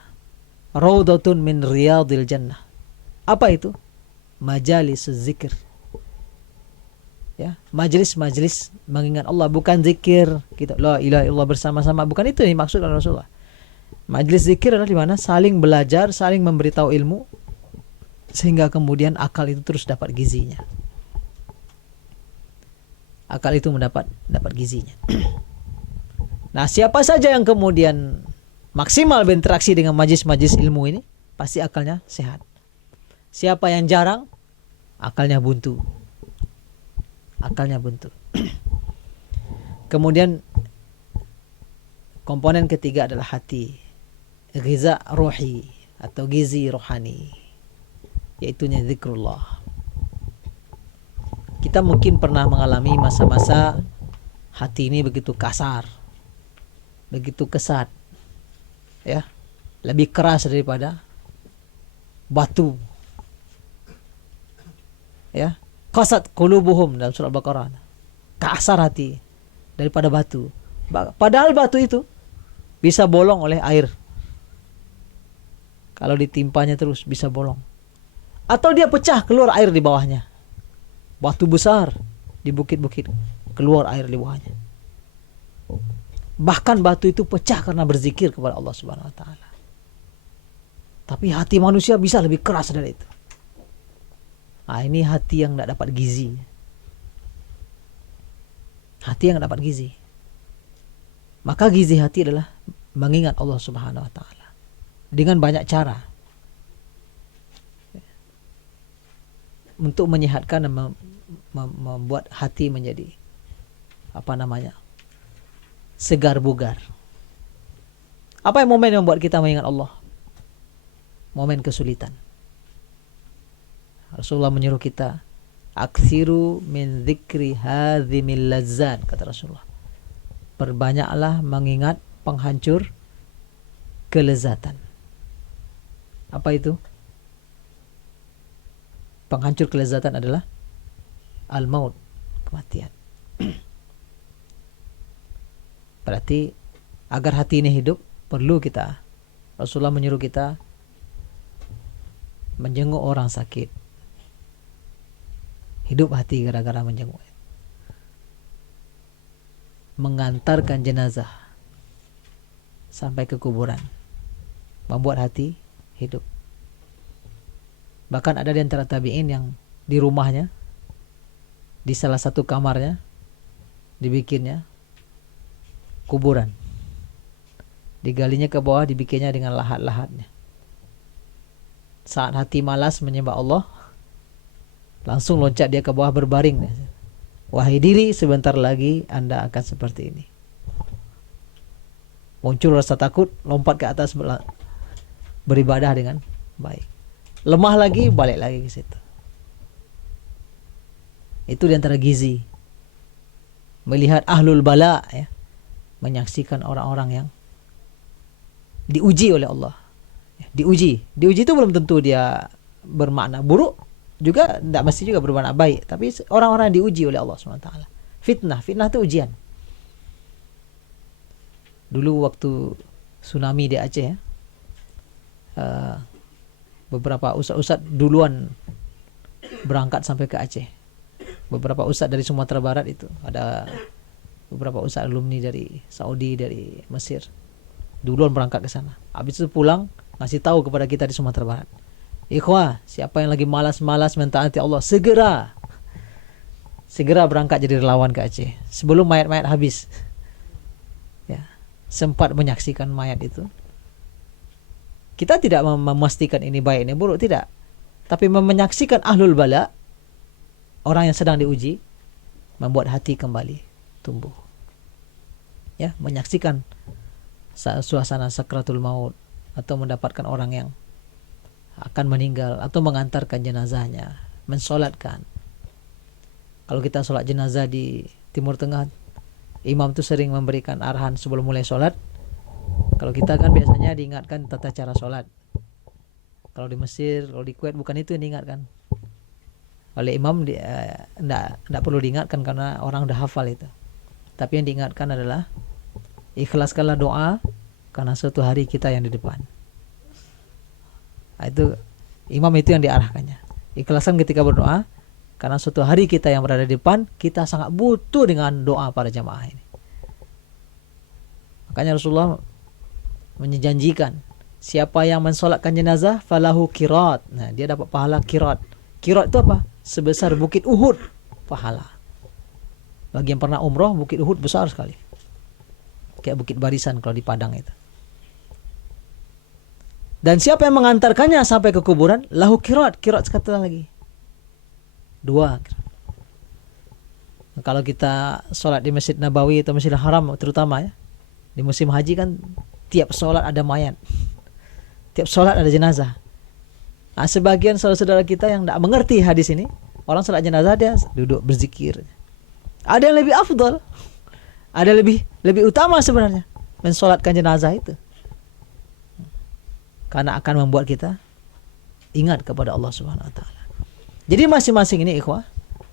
Raudhatun min riyadil jannah. Apa itu? Majalis zikir. Ya, majelis-majelis mengingat Allah, bukan zikir kita la ilaha illallah bersama-sama, bukan itu yang dimaksud oleh Rasulullah. Majelis zikir adalah di mana saling belajar, saling memberitahu ilmu sehingga kemudian akal itu terus dapat gizinya. Akal itu dapat gizinya. Nah, siapa saja yang kemudian maksimal berinteraksi dengan majelis-majelis ilmu ini, pasti akalnya sehat. Siapa yang jarang, akalnya buntu. Kemudian komponen ketiga adalah hati, ghiza ruhi atau gizi rohani, yaitunya zikrullah. Kita mungkin pernah mengalami masa-masa hati ini begitu kasar, begitu kesat, ya, lebih keras daripada batu, ya. Qasat qulubuhum dalam surah Al-Baqarah, kasar hati daripada batu. Padahal batu itu bisa bolong oleh air. Kalau ditimpanya terus bisa bolong. Atau dia pecah, keluar air di bawahnya. Batu besar di bukit-bukit, keluar air di bawahnya. Bahkan batu itu pecah karena berzikir kepada Allah Subhanahu wa taala. Tapi hati manusia bisa lebih keras dari itu. Nah, ini hati yang tidak dapat gizi. Hati yang dapat gizi. Maka gizi hati adalah mengingat Allah Subhanahu wa taala dengan banyak cara. Untuk menyehatkan dan membuat hati menjadi segar bugar. Apa yang momen yang membuat kita mengingat Allah? Momen kesulitan. Rasulullah menyuruh kita, aksiru min dzikri hadzimil lazzat, kata Rasulullah. Perbanyaklah mengingat penghancur kelezatan. Apa itu? Penghancur kelezatan adalah al-maut, kematian. Berarti agar hati ini hidup, perlu kita, Rasulullah menyuruh kita menjenguk orang sakit. Hidup hati gara-gara menjenguk. Mengantarkan jenazah sampai ke kuburan, membuat hati hidup. Bahkan ada di antara tabi'in yang di rumahnya, di salah satu kamarnya, dibikinnya kuburan. Digalinya ke bawah, dibikinnya dengan lahat-lahatnya. Saat hati malas menyembah Allah, langsung loncat dia ke bawah berbaring. Wahai diri, sebentar lagi Anda akan seperti ini. Muncul rasa takut, lompat ke atas, beribadah dengan baik. Lemah lagi, balik lagi ke situ. Itu diantara gizi. Melihat ahlul bala, ya, menyaksikan orang-orang yang diuji oleh Allah. Diuji itu belum tentu dia bermakna buruk, juga tidak mesti juga bermakna baik. Tapi orang-orang yang diuji oleh Allah SWT. Fitnah itu ujian. Dulu waktu tsunami di Aceh, ya, beberapa ustaz-ustaz duluan berangkat sampai ke Aceh. Beberapa ustaz dari Sumatera Barat itu, ada beberapa ustaz alumni dari Saudi, dari Mesir, duluan berangkat ke sana. Habis itu pulang ngasih tahu kepada kita di Sumatera Barat, ikhwah, siapa yang lagi malas-malas mentaati Allah, segera berangkat jadi relawan ke Aceh sebelum mayat-mayat habis. Ya, sempat menyaksikan mayat itu. Kita tidak memastikan ini baik, ini buruk, tidak. Tapi menyaksikan ahlul bala, orang yang sedang diuji, membuat hati kembali tumbuh. Ya, menyaksikan suasana sakratul maut, atau mendapatkan orang yang akan meninggal, atau mengantarkan jenazahnya, mensolatkan. Kalau kita solat jenazah di Timur Tengah, imam itu sering memberikan arahan sebelum mulai solat. Kalau kita kan biasanya diingatkan tata cara sholat. Kalau di Mesir, kalau di Kuwait bukan itu yang diingatkan. Oleh imam tidak perlu diingatkan karena orang udah hafal itu. Tapi yang diingatkan adalah ikhlaskanlah doa karena suatu hari kita yang di depan. Nah, itu imam itu yang diarahkannya. Ikhlasan ketika berdoa karena suatu hari kita yang berada di depan, kita sangat butuh dengan doa para jamaah ini. Makanya Rasulullah menjanjikan, siapa yang mensolatkan jenazah falahu qirat. Nah, dia dapat pahala qirat. Qirat itu apa? Sebesar bukit Uhud pahala. Bagi yang pernah umroh, bukit Uhud besar sekali. Kayak bukit Barisan kalau di Padang itu. Dan siapa yang mengantarkannya sampai ke kuburan, lahu qirat. Qirat sekali lagi. 2. Nah, kalau kita solat di Masjid Nabawi atau Masjidil Haram terutama, ya, di musim haji kan tiap sholat ada mayat, tiap sholat ada jenazah. Nah, sebagian saudara-saudara kita yang tidak mengerti hadis ini, Orang salat jenazah dia duduk berzikir. Ada yang lebih afdal. Ada lebih utama sebenarnya mensolatkan jenazah itu. Karena akan membuat kita ingat kepada Allah Subhanahu wa taala. Jadi masing-masing ini ikhwah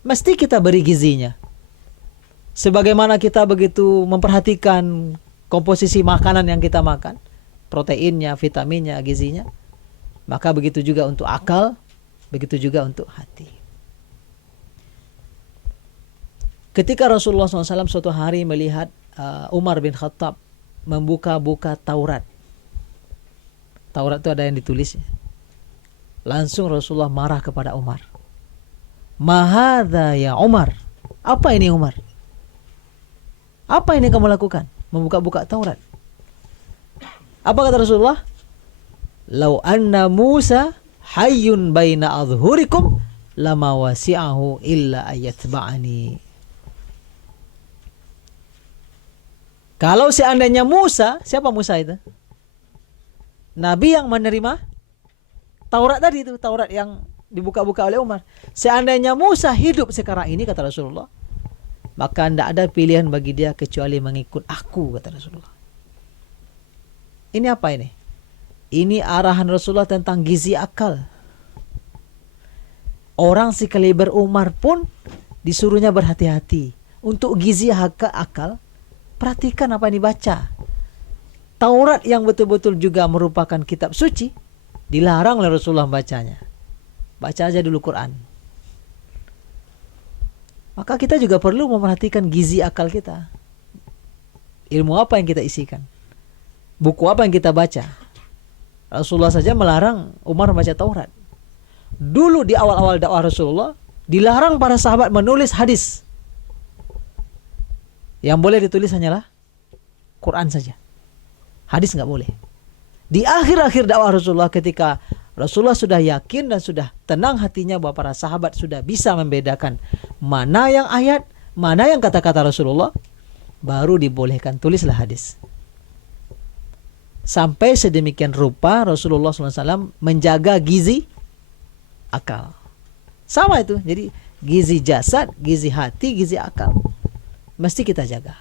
mesti kita beri gizinya. Sebagaimana kita begitu memperhatikan komposisi makanan yang kita makan, proteinnya, vitaminnya, gizinya, maka begitu juga untuk akal, begitu juga untuk hati. Ketika Rasulullah SAW suatu hari melihat Umar bin Khattab membuka-buka Taurat. Taurat itu ada yang ditulis. Langsung Rasulullah marah kepada Umar. Mahadha ya Umar. Apa ini Umar? Apa ini kamu lakukan? Membuka-buka Taurat. Apa kata Rasulullah? Lau anna Musa hayyun baina adhurikum lama wasi'ahu illa ayatba'ani. Kalau seandainya Musa, siapa Musa itu? Nabi yang menerima Taurat tadi itu, Taurat yang dibuka-buka oleh Umar. Seandainya Musa hidup sekarang ini, kata Rasulullah, maka tidak ada pilihan bagi dia kecuali mengikut aku, kata Rasulullah. Ini apa ini? Ini arahan Rasulullah tentang gizi akal. Orang sekaliber Umar pun disuruhnya berhati-hati. Untuk gizi akal, perhatikan apa yang dibaca. Taurat yang betul-betul juga merupakan kitab suci, dilarang oleh Rasulullah membacanya. Baca aja dulu Quran. Maka kita juga perlu memperhatikan gizi akal kita. Ilmu apa yang kita isikan? Buku apa yang kita baca? Rasulullah saja melarang Umar membaca Taurat. Dulu di awal-awal dakwah Rasulullah, dilarang para sahabat menulis hadis. Yang boleh ditulis hanyalah Quran saja. Hadis nggak boleh. Di akhir-akhir dakwah Rasulullah, ketika Rasulullah sudah yakin dan sudah tenang hatinya bahwa para sahabat sudah bisa membedakan mana yang ayat, mana yang kata-kata Rasulullah, baru dibolehkan tulislah hadis. Sampai sedemikian rupa Rasulullah SAW menjaga gizi akal. Sama itu. Jadi gizi jasad, gizi hati, gizi akal mesti kita jaga.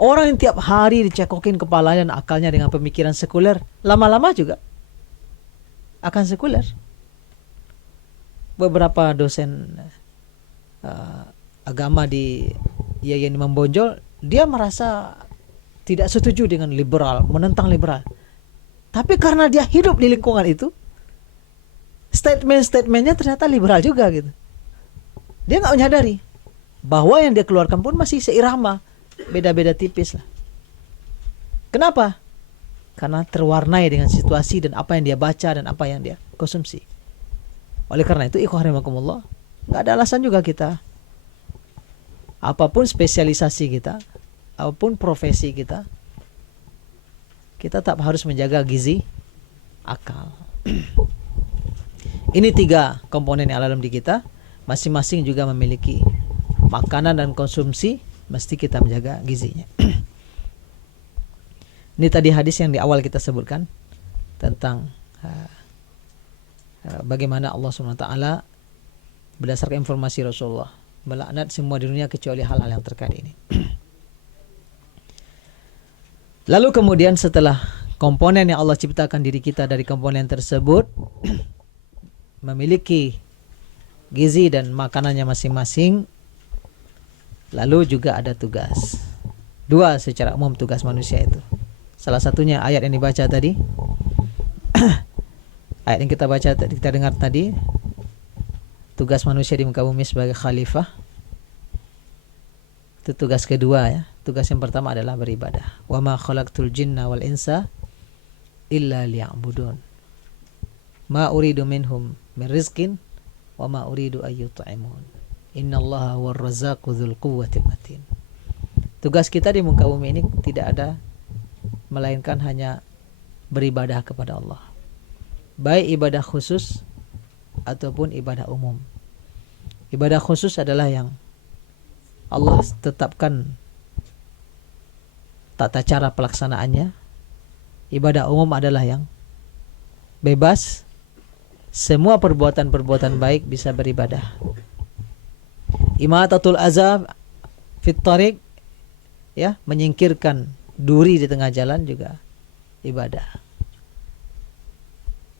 Orang yang tiap hari dicekokin kepalanya dan akalnya dengan pemikiran sekuler, lama-lama juga akan sekuler. Beberapa dosen agama di Yayan Membonjol, dia merasa tidak setuju dengan liberal, menentang liberal. Tapi karena dia hidup di lingkungan itu, statement-statementnya ternyata liberal juga gitu. Dia nggak menyadari bahwa yang dia keluarkan pun masih seirama, beda-beda tipis lah. Kenapa? Karena terwarnai dengan situasi dan apa yang dia baca dan apa yang dia konsumsi. Oleh karena itu, ikhwah rahimakumullah, nggak ada alasan juga kita, apapun spesialisasi kita, apapun profesi kita, kita tetap harus menjaga gizi akal. Ini 3 komponen yang ada dalam diri kita. Masing-masing juga memiliki makanan dan konsumsi, mesti kita menjaga gizinya. Ini tadi hadis yang di awal kita sebutkan tentang bagaimana Allah SWT berdasarkan informasi Rasulullah melaknat semua di dunia kecuali hal-hal yang terkait ini. Lalu kemudian setelah komponen yang Allah ciptakan diri kita dari komponen tersebut memiliki gizi dan makanannya masing-masing, lalu juga ada tugas. 2 secara umum tugas manusia itu. Salah satunya ayat yang dibaca tadi. Ayat yang kita baca tadi, kita dengar tadi, tugas manusia di muka bumi sebagai khalifah. Itu tugas kedua ya. Tugas yang pertama adalah beribadah. Wa ma khalaqtul jinna wal insa illa liya'budun. Ma uridu minhum min rizqin wa ma uridu ayyut'imun. Innallaha huwar razzaqu dzul quwwatil matin. Tugas kita di muka bumi ini tidak ada melainkan hanya beribadah kepada Allah. Baik ibadah khusus ataupun ibadah umum. Ibadah khusus adalah yang Allah tetapkan tata cara pelaksanaannya. Ibadah umum adalah yang bebas semua perbuatan-perbuatan baik bisa beribadah. Imatatul azab fit tariq, ya, menyingkirkan duri di tengah jalan juga ibadah.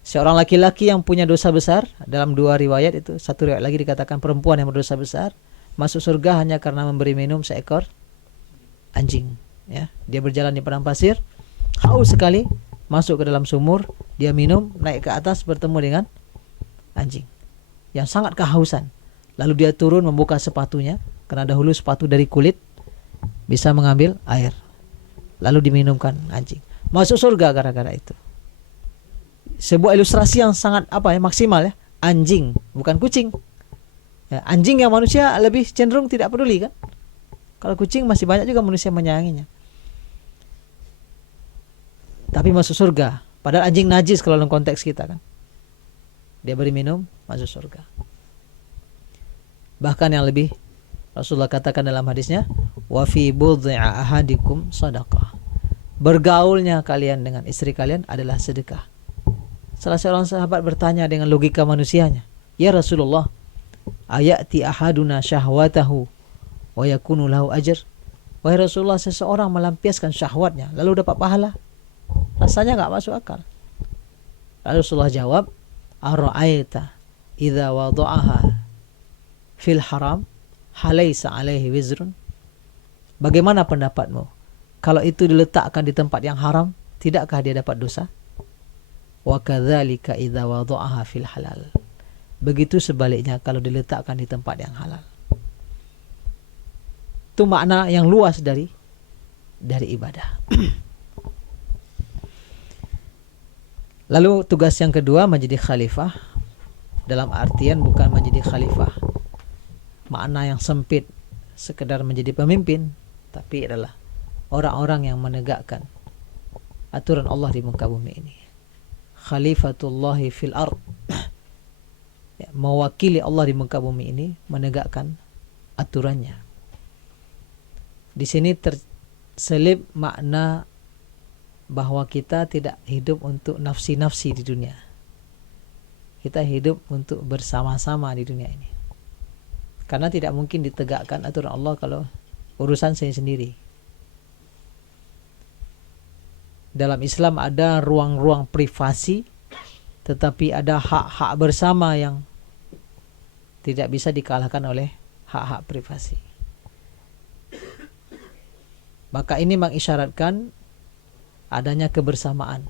Seorang laki-laki yang punya dosa besar, dalam 2 riwayat itu, satu riwayat lagi dikatakan perempuan yang berdosa besar masuk surga hanya karena memberi minum seekor anjing, ya. Dia berjalan di padang pasir, haus sekali, masuk ke dalam sumur, dia minum, naik ke atas bertemu dengan anjing yang sangat kehausan. Lalu dia turun membuka sepatunya, karena dahulu sepatu dari kulit, bisa mengambil air. Lalu diminumkan anjing. Masuk surga gara-gara itu. Sebuah ilustrasi yang sangat maksimal, ya. Anjing, bukan kucing. Ya, anjing yang manusia lebih cenderung tidak peduli, kan? Kalau kucing masih banyak juga manusia menyayanginya. Tapi masuk surga. Padahal anjing najis kalau dalam konteks kita, kan. Dia beri minum, masuk surga. Bahkan yang lebih, Rasulullah katakan dalam hadisnya, wa fi budhi'a ahadikum sadaqah. Bergaulnya kalian dengan istri kalian adalah sedekah. Salah seorang sahabat bertanya dengan logika manusianya, ya Rasulullah, ayati ahaduna syahwatahu wa yakunu lahu ajr? Wahai Rasulullah, seseorang melampiaskan syahwatnya lalu dapat pahala? Rasanya enggak masuk akal. Lalu Rasulullah jawab, ara'aita idza wada'aha fil haram halaysa alaihi wizrun? Bagaimana pendapatmu kalau itu diletakkan di tempat yang haram, tidakkah dia dapat dosa? Wa kadzalika idza wada'aha fil halal. Begitu sebaliknya kalau diletakkan di tempat yang halal. Itu makna yang luas dari ibadah. Lalu tugas yang kedua, menjadi khalifah. Dalam artian bukan menjadi khalifah makna yang sempit sekedar menjadi pemimpin, tapi adalah orang-orang yang menegakkan aturan Allah di muka bumi ini. Khalifatullahi fil ard, ya, mewakili Allah di muka bumi ini, menegakkan aturannya. Di sini terselip makna bahwa kita tidak hidup untuk nafsi-nafsi di dunia. Kita hidup untuk bersama-sama di dunia ini. Karena tidak mungkin ditegakkan aturan Allah kalau urusan saya sendiri. Dalam Islam ada ruang-ruang privasi, tetapi ada hak-hak bersama yang tidak bisa dikalahkan oleh hak-hak privasi. Maka ini mengisyaratkan adanya kebersamaan.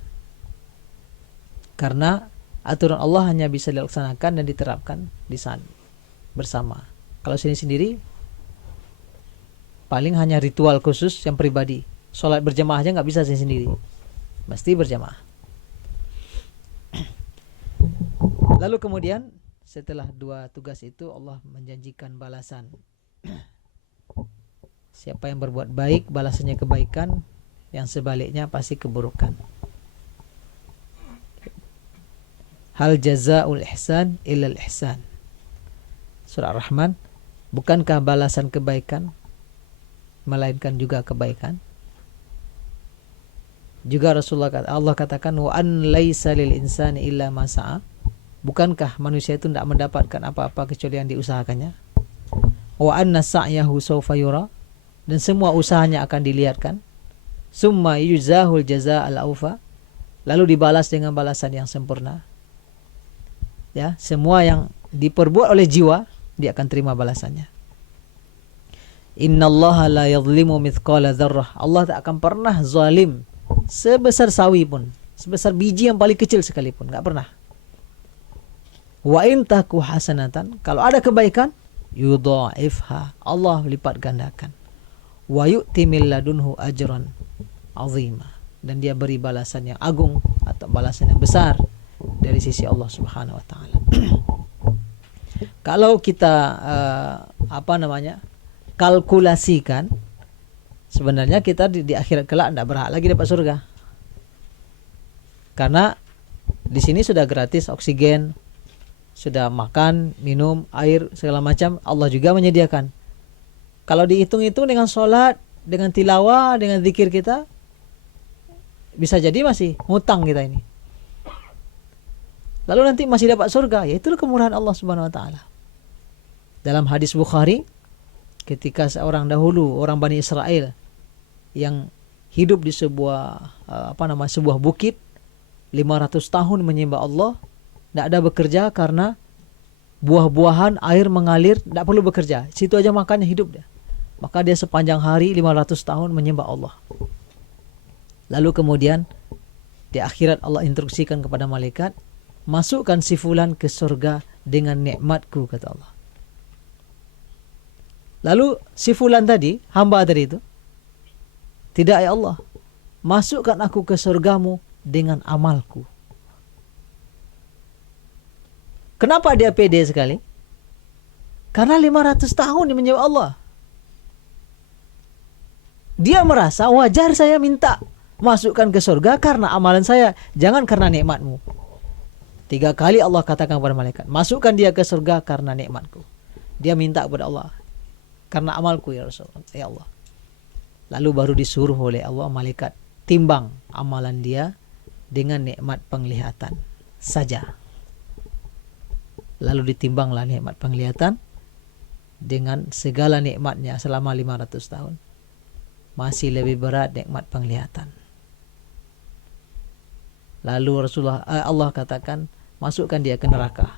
Karena aturan Allah hanya bisa dilaksanakan dan diterapkan di sana bersama. Kalau sendiri paling hanya ritual khusus yang pribadi. Sholat berjamaah aja nggak bisa sendiri, mesti berjamaah. Lalu kemudian setelah 2 tugas itu Allah menjanjikan balasan. Siapa yang berbuat baik, balasannya kebaikan, yang sebaliknya pasti keburukan. Hal jazaa'ul ihsan illal ihsan. Surah Ar-Rahman, bukankah balasan kebaikan melainkan juga kebaikan? Juga Allah katakan, wa an laisa lil insani illa ma sa'a. Bukankah manusia itu tidak mendapatkan apa-apa kecuali yang diusahakannya? Wa anna sa'yahu sawfa yura, dan semua usahanya akan dilihatkan. Summa yujzahul jazaa'al awfa, lalu dibalas dengan balasan yang sempurna. Ya, semua yang diperbuat oleh jiwa dia akan terima balasannya. Innallaha la yadhlimu mithqala dzarrah. Allah tak akan pernah zalim sebesar sawi pun, sebesar biji yang paling kecil sekalipun, enggak pernah. Wa in taku hasanatan, kalau ada kebaikan, yudha'ifha, Allah lipat gandakan. Wa yu'ti min ladunhu ajran azima, dan dia beri balasan yang agung atau balasan yang besar dari sisi Allah Subhanahu wa taala. Kalau kita kalkulasikan, sebenarnya kita di akhirat kelak tidak berhak lagi dapat surga. Karena di sini sudah gratis oksigen, sudah makan, minum, air, segala macam Allah juga menyediakan. Kalau dihitung-hitung dengan sholat, dengan tilawah, dengan zikir kita, bisa jadi masih ngutang kita ini. lalu nanti masih dapat surga. Ya itulah kemurahan Allah Subhanahu wa taala. Dalam hadis Bukhari, ketika seorang dahulu orang Bani Israel yang hidup di sebuah sebuah bukit 500 tahun menyembah Allah, tidak ada bekerja karena buah-buahan, air mengalir, tidak perlu bekerja. Situ aja makannya, hidup dia. Maka dia sepanjang hari 500 tahun menyembah Allah. Lalu kemudian di akhirat Allah instruksikan kepada malaikat, masukkan si fulan ke surga dengan nikmatku, kata Allah. Lalu si fulan tadi, hamba tadi itu, tidak ya Allah, masukkan aku ke surgamu dengan amalku. Kenapa dia pede sekali? Karena 500 tahun dia menyembah Allah. Dia merasa wajar saya minta masukkan ke surga karena amalan saya, jangan karena nikmatmu. 3 kali Allah katakan kepada malaikat, masukkan dia ke surga karena nikmatku. Dia minta kepada Allah, karena amalku ya Rasulullah, ya Allah. Lalu baru disuruh oleh Allah malaikat, timbang amalan dia dengan nikmat penglihatan saja. Lalu ditimbanglah nikmat penglihatan dengan segala nikmatnya selama 500 tahun. Masih lebih berat nikmat penglihatan. Lalu Allah katakan, masukkan dia ke neraka.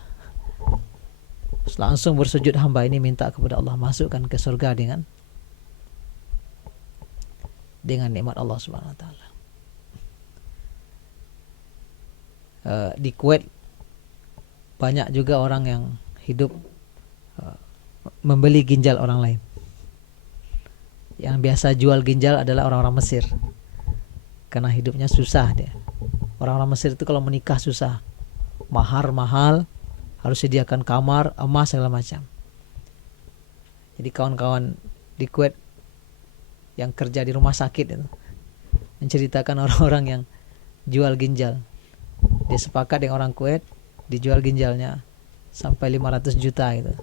Langsung bersujud hamba ini minta kepada Allah, masukkan ke surga dengan nikmat Allah Subhanahu wa taala. Di Kuwait banyak juga orang yang hidup membeli ginjal orang lain. Yang biasa jual ginjal adalah orang-orang Mesir, karena hidupnya susah dia. Orang-orang Mesir itu kalau menikah susah, mahar mahal, harus sediakan kamar, emas, segala macam. Jadi kawan-kawan di Kuwait yang kerja di rumah sakit itu menceritakan orang-orang yang jual ginjal. Dia sepakat dengan orang Kuwait, dijual ginjalnya sampai 500 juta gitu.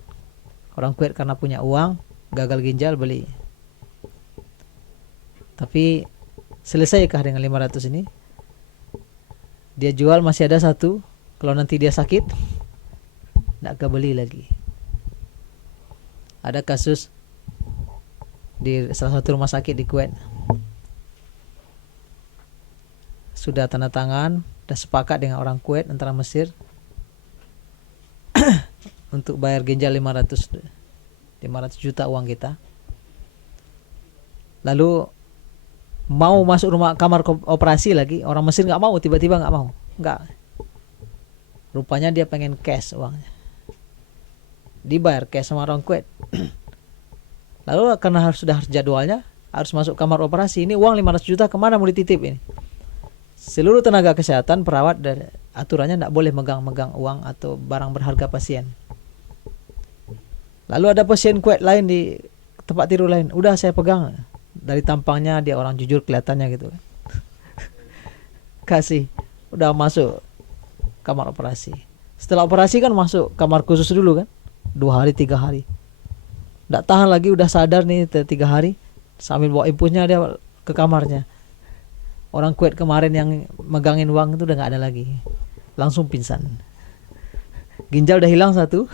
Orang Kuwait karena punya uang, gagal ginjal beli. Tapi selesaikah dengan 500 ini? Dia jual masih ada satu, kalau nanti dia sakit tidak kebeli lagi. Ada kasus di salah satu rumah sakit di Kuwait. Sudah tanda tangan, sudah sepakat dengan orang Kuwait antara Mesir untuk bayar ginjal 500 juta uang kita. Lalu mau masuk kamar operasi lagi, orang Mesir nggak mau, tiba-tiba nggak mau, nggak. Rupanya dia pengen cash uangnya, dibayar cash sama orang Kuwait. Lalu karena sudah jadwalnya harus masuk kamar operasi, ini uang 500 juta kemana mau dititip ini? Seluruh tenaga kesehatan, perawat, dan aturannya tidak boleh megang-megang uang atau barang berharga pasien. Lalu ada pasien Kuwait lain di tempat tidur lain, udah saya pegang. Dari tampangnya dia orang jujur kelihatannya gitu. Kasih, udah masuk kamar operasi. Setelah operasi kan masuk kamar khusus dulu kan, 2 hari 3 hari. Nggak tahan lagi, udah sadar nih 3 hari, sambil bawa impusnya dia ke kamarnya. Orang Kuwait kemarin yang megangin uang itu udah nggak ada lagi, langsung pingsan. Ginjal udah hilang satu,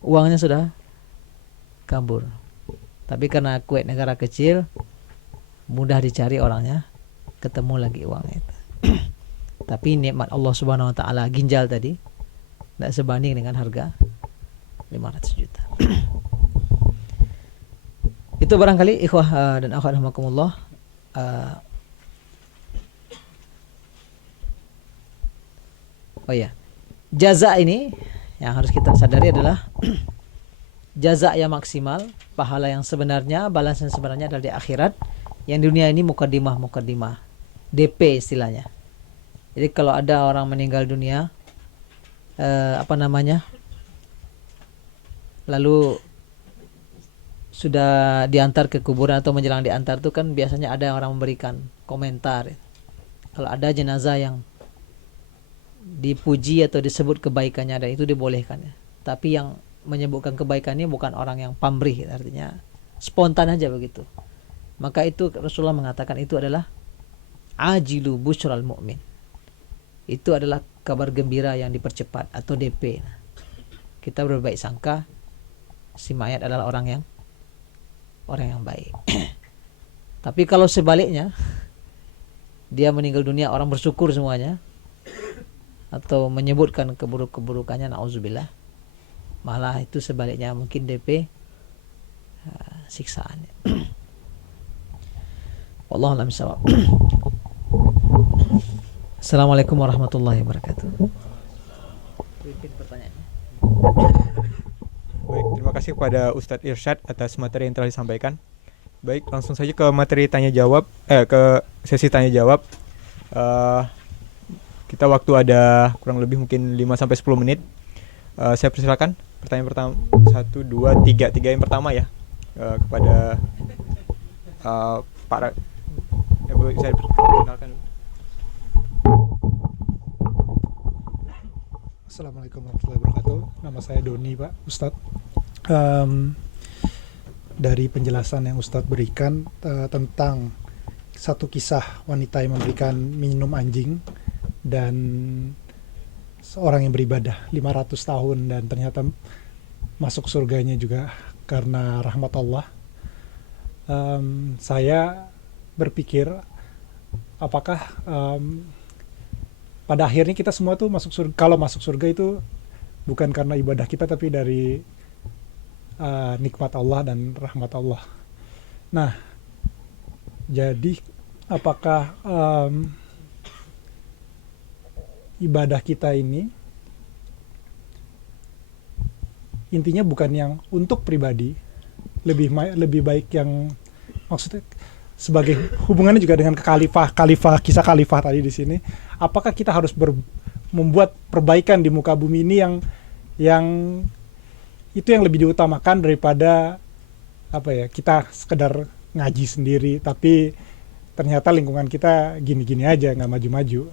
uangnya sudah kabur. Tapi karena Kuwait negara kecil, mudah dicari orangnya, ketemu lagi uangnya itu. Tapi nikmat Allah Subhanahu wa taala ginjal tadi tidak sebanding dengan harga 500 juta. Itu barangkali ikhwah dan akhwat rahimakumullah, oh ya, jaza ini yang harus kita sadari adalah jaza yang maksimal, pahala yang sebenarnya, balasan sebenarnya adalah di akhirat. Yang di dunia ini mukaddimah, DP istilahnya. Jadi kalau ada orang meninggal dunia, lalu sudah diantar ke kuburan atau menjelang diantar itu kan biasanya ada orang memberikan komentar. Kalau ada jenazah yang dipuji atau disebut kebaikannya, dan itu dibolehkan ya. Tapi yang menyebutkan kebaikannya bukan orang yang pamrih, artinya spontan aja begitu. Maka itu Rasulullah mengatakan itu adalah ajilu busyral mu'min. itu adalah kabar gembira yang dipercepat atau DP. Kita berbaik sangka si mayat adalah orang yang baik. Tapi kalau sebaliknya, dia meninggal dunia orang bersyukur semuanya, atau menyebutkan keburukannya, na'udzubillah, malah itu sebaliknya mungkin DP siksaan. Wallahu a'lam bishawab. Assalamualaikum warahmatullahi wabarakatuh. Pertanyaannya. Baik, terima kasih kepada Ustadz Irsyad atas materi yang telah disampaikan. Baik, langsung saja ke materi tanya jawab, ke sesi tanya jawab. Kita waktu ada kurang lebih mungkin 5-10 menit. Saya persilakan pertanyaan pertama, 1, 2, 3 yang pertama ya, kepada para saya perkenalkan. Assalamualaikum warahmatullahi wabarakatuh. Nama saya Doni, Pak Ustadz. Dari penjelasan yang Ustadz berikan tentang satu kisah wanita yang memberikan minum anjing dan seorang yang beribadah 500 tahun dan ternyata masuk surganya juga karena rahmat Allah. Saya berpikir apakah pada akhirnya kita semua tuh masuk surga. Kalau masuk surga itu bukan karena ibadah kita, tapi dari nikmat Allah dan rahmat Allah. Nah, jadi apakah ibadah kita ini intinya bukan yang untuk pribadi, lebih baik yang maksudnya sebagai hubungannya juga dengan kisah khalifah tadi di sini. Apakah kita harus membuat perbaikan di muka bumi ini yang itu yang lebih diutamakan daripada kita sekedar ngaji sendiri tapi ternyata lingkungan kita gini-gini aja, nggak maju-maju.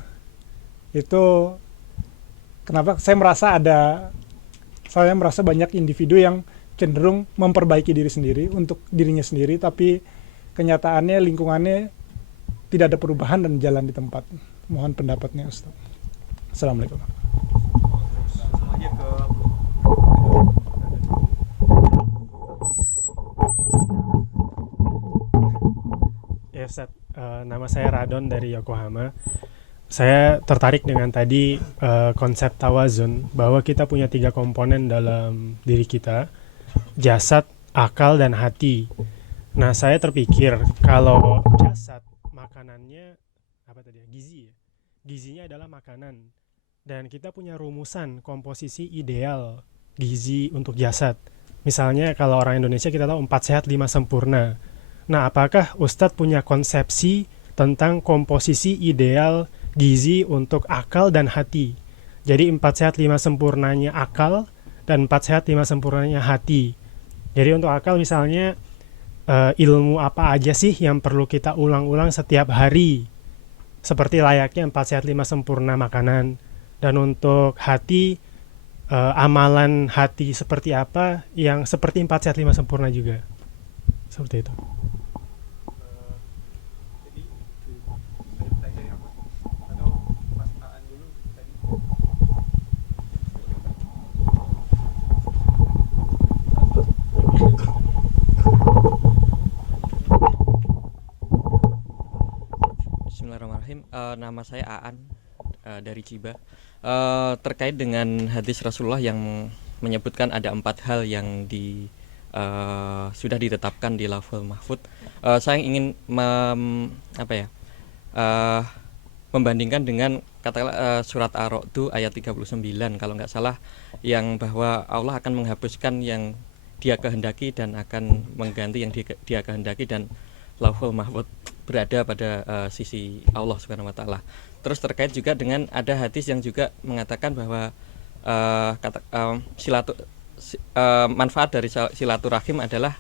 Itu kenapa saya merasa banyak individu yang cenderung memperbaiki diri sendiri untuk dirinya sendiri, tapi kenyataannya lingkungannya tidak ada perubahan dan jalan di tempat. Mohon pendapatnya Ustaz. Assalamualaikum. Ya Ustaz, nama saya Radon dari Yokohama. Saya tertarik dengan tadi konsep tawazun, bahwa kita punya 3 komponen dalam diri kita, jasad, akal, dan hati. Nah, saya terpikir kalau jasad makanannya gizi ya. Gizinya adalah makanan. Dan kita punya rumusan komposisi ideal gizi untuk jasad. Misalnya kalau orang Indonesia kita tahu 4 sehat 5 sempurna. Nah, apakah Ustadz punya konsepsi tentang komposisi ideal gizi untuk akal dan hati? Jadi 4 sehat 5 sempurnanya akal dan 4 sehat 5 sempurnanya hati. Jadi untuk akal misalnya ilmu apa aja sih yang perlu kita ulang-ulang setiap hari, seperti layaknya 4 sehat 5 sempurna makanan. Dan untuk hati, amalan hati seperti apa yang seperti 4 sehat 5 sempurna juga. Seperti itu. Bismillahirrahmanirrahim. Nama saya Aan dari Ciba. Terkait dengan hadis Rasulullah yang menyebutkan ada 4 hal yang sudah ditetapkan di Lauhul Mahfuz. Saya ingin membandingkan dengan katakanlah surat Ar-Ra'd ayat 39 kalau nggak salah, yang bahwa Allah akan menghapuskan yang Dia kehendaki dan akan mengganti yang Dia kehendaki, dan Lauhul Mahfuz berada pada sisi Allah Subhanahu wa taala. Terus terkait juga dengan ada hadis yang juga mengatakan bahwa manfaat dari silaturahim adalah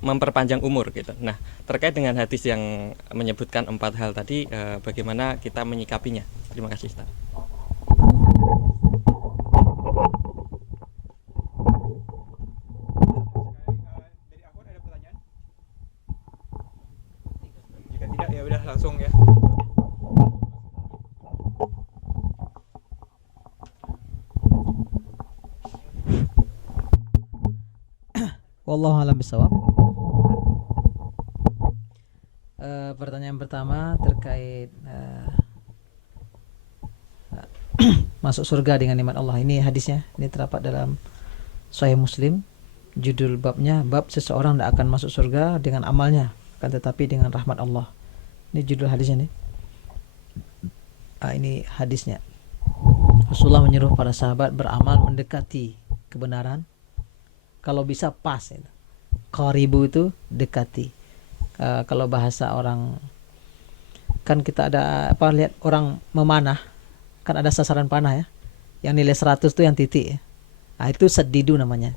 memperpanjang umur gitu. Nah, terkait dengan hadis yang menyebutkan 4 hal tadi, bagaimana kita menyikapinya? Terima kasih, Ustaz. Jika tidak ya udah langsung ya. Wallahu a'lam bishawab. Pertanyaan pertama terkait masuk surga dengan nikmat Allah. Ini hadisnya, ini terdapat dalam Sahih Muslim. Judul babnya, bab seseorang tidak akan masuk surga dengan amalnya, akan tetapi dengan rahmat Allah. Ini judul hadisnya nih. Ini hadisnya. Rasulullah menyuruh para sahabat beramal mendekati kebenaran. Kalau bisa pas itu. Qaribu itu dekati. Kalau bahasa orang, kan kita ada lihat orang memanah, kan ada sasaran panah ya. Yang nilai 100 itu yang titik ya. Nah, itu saddidu namanya.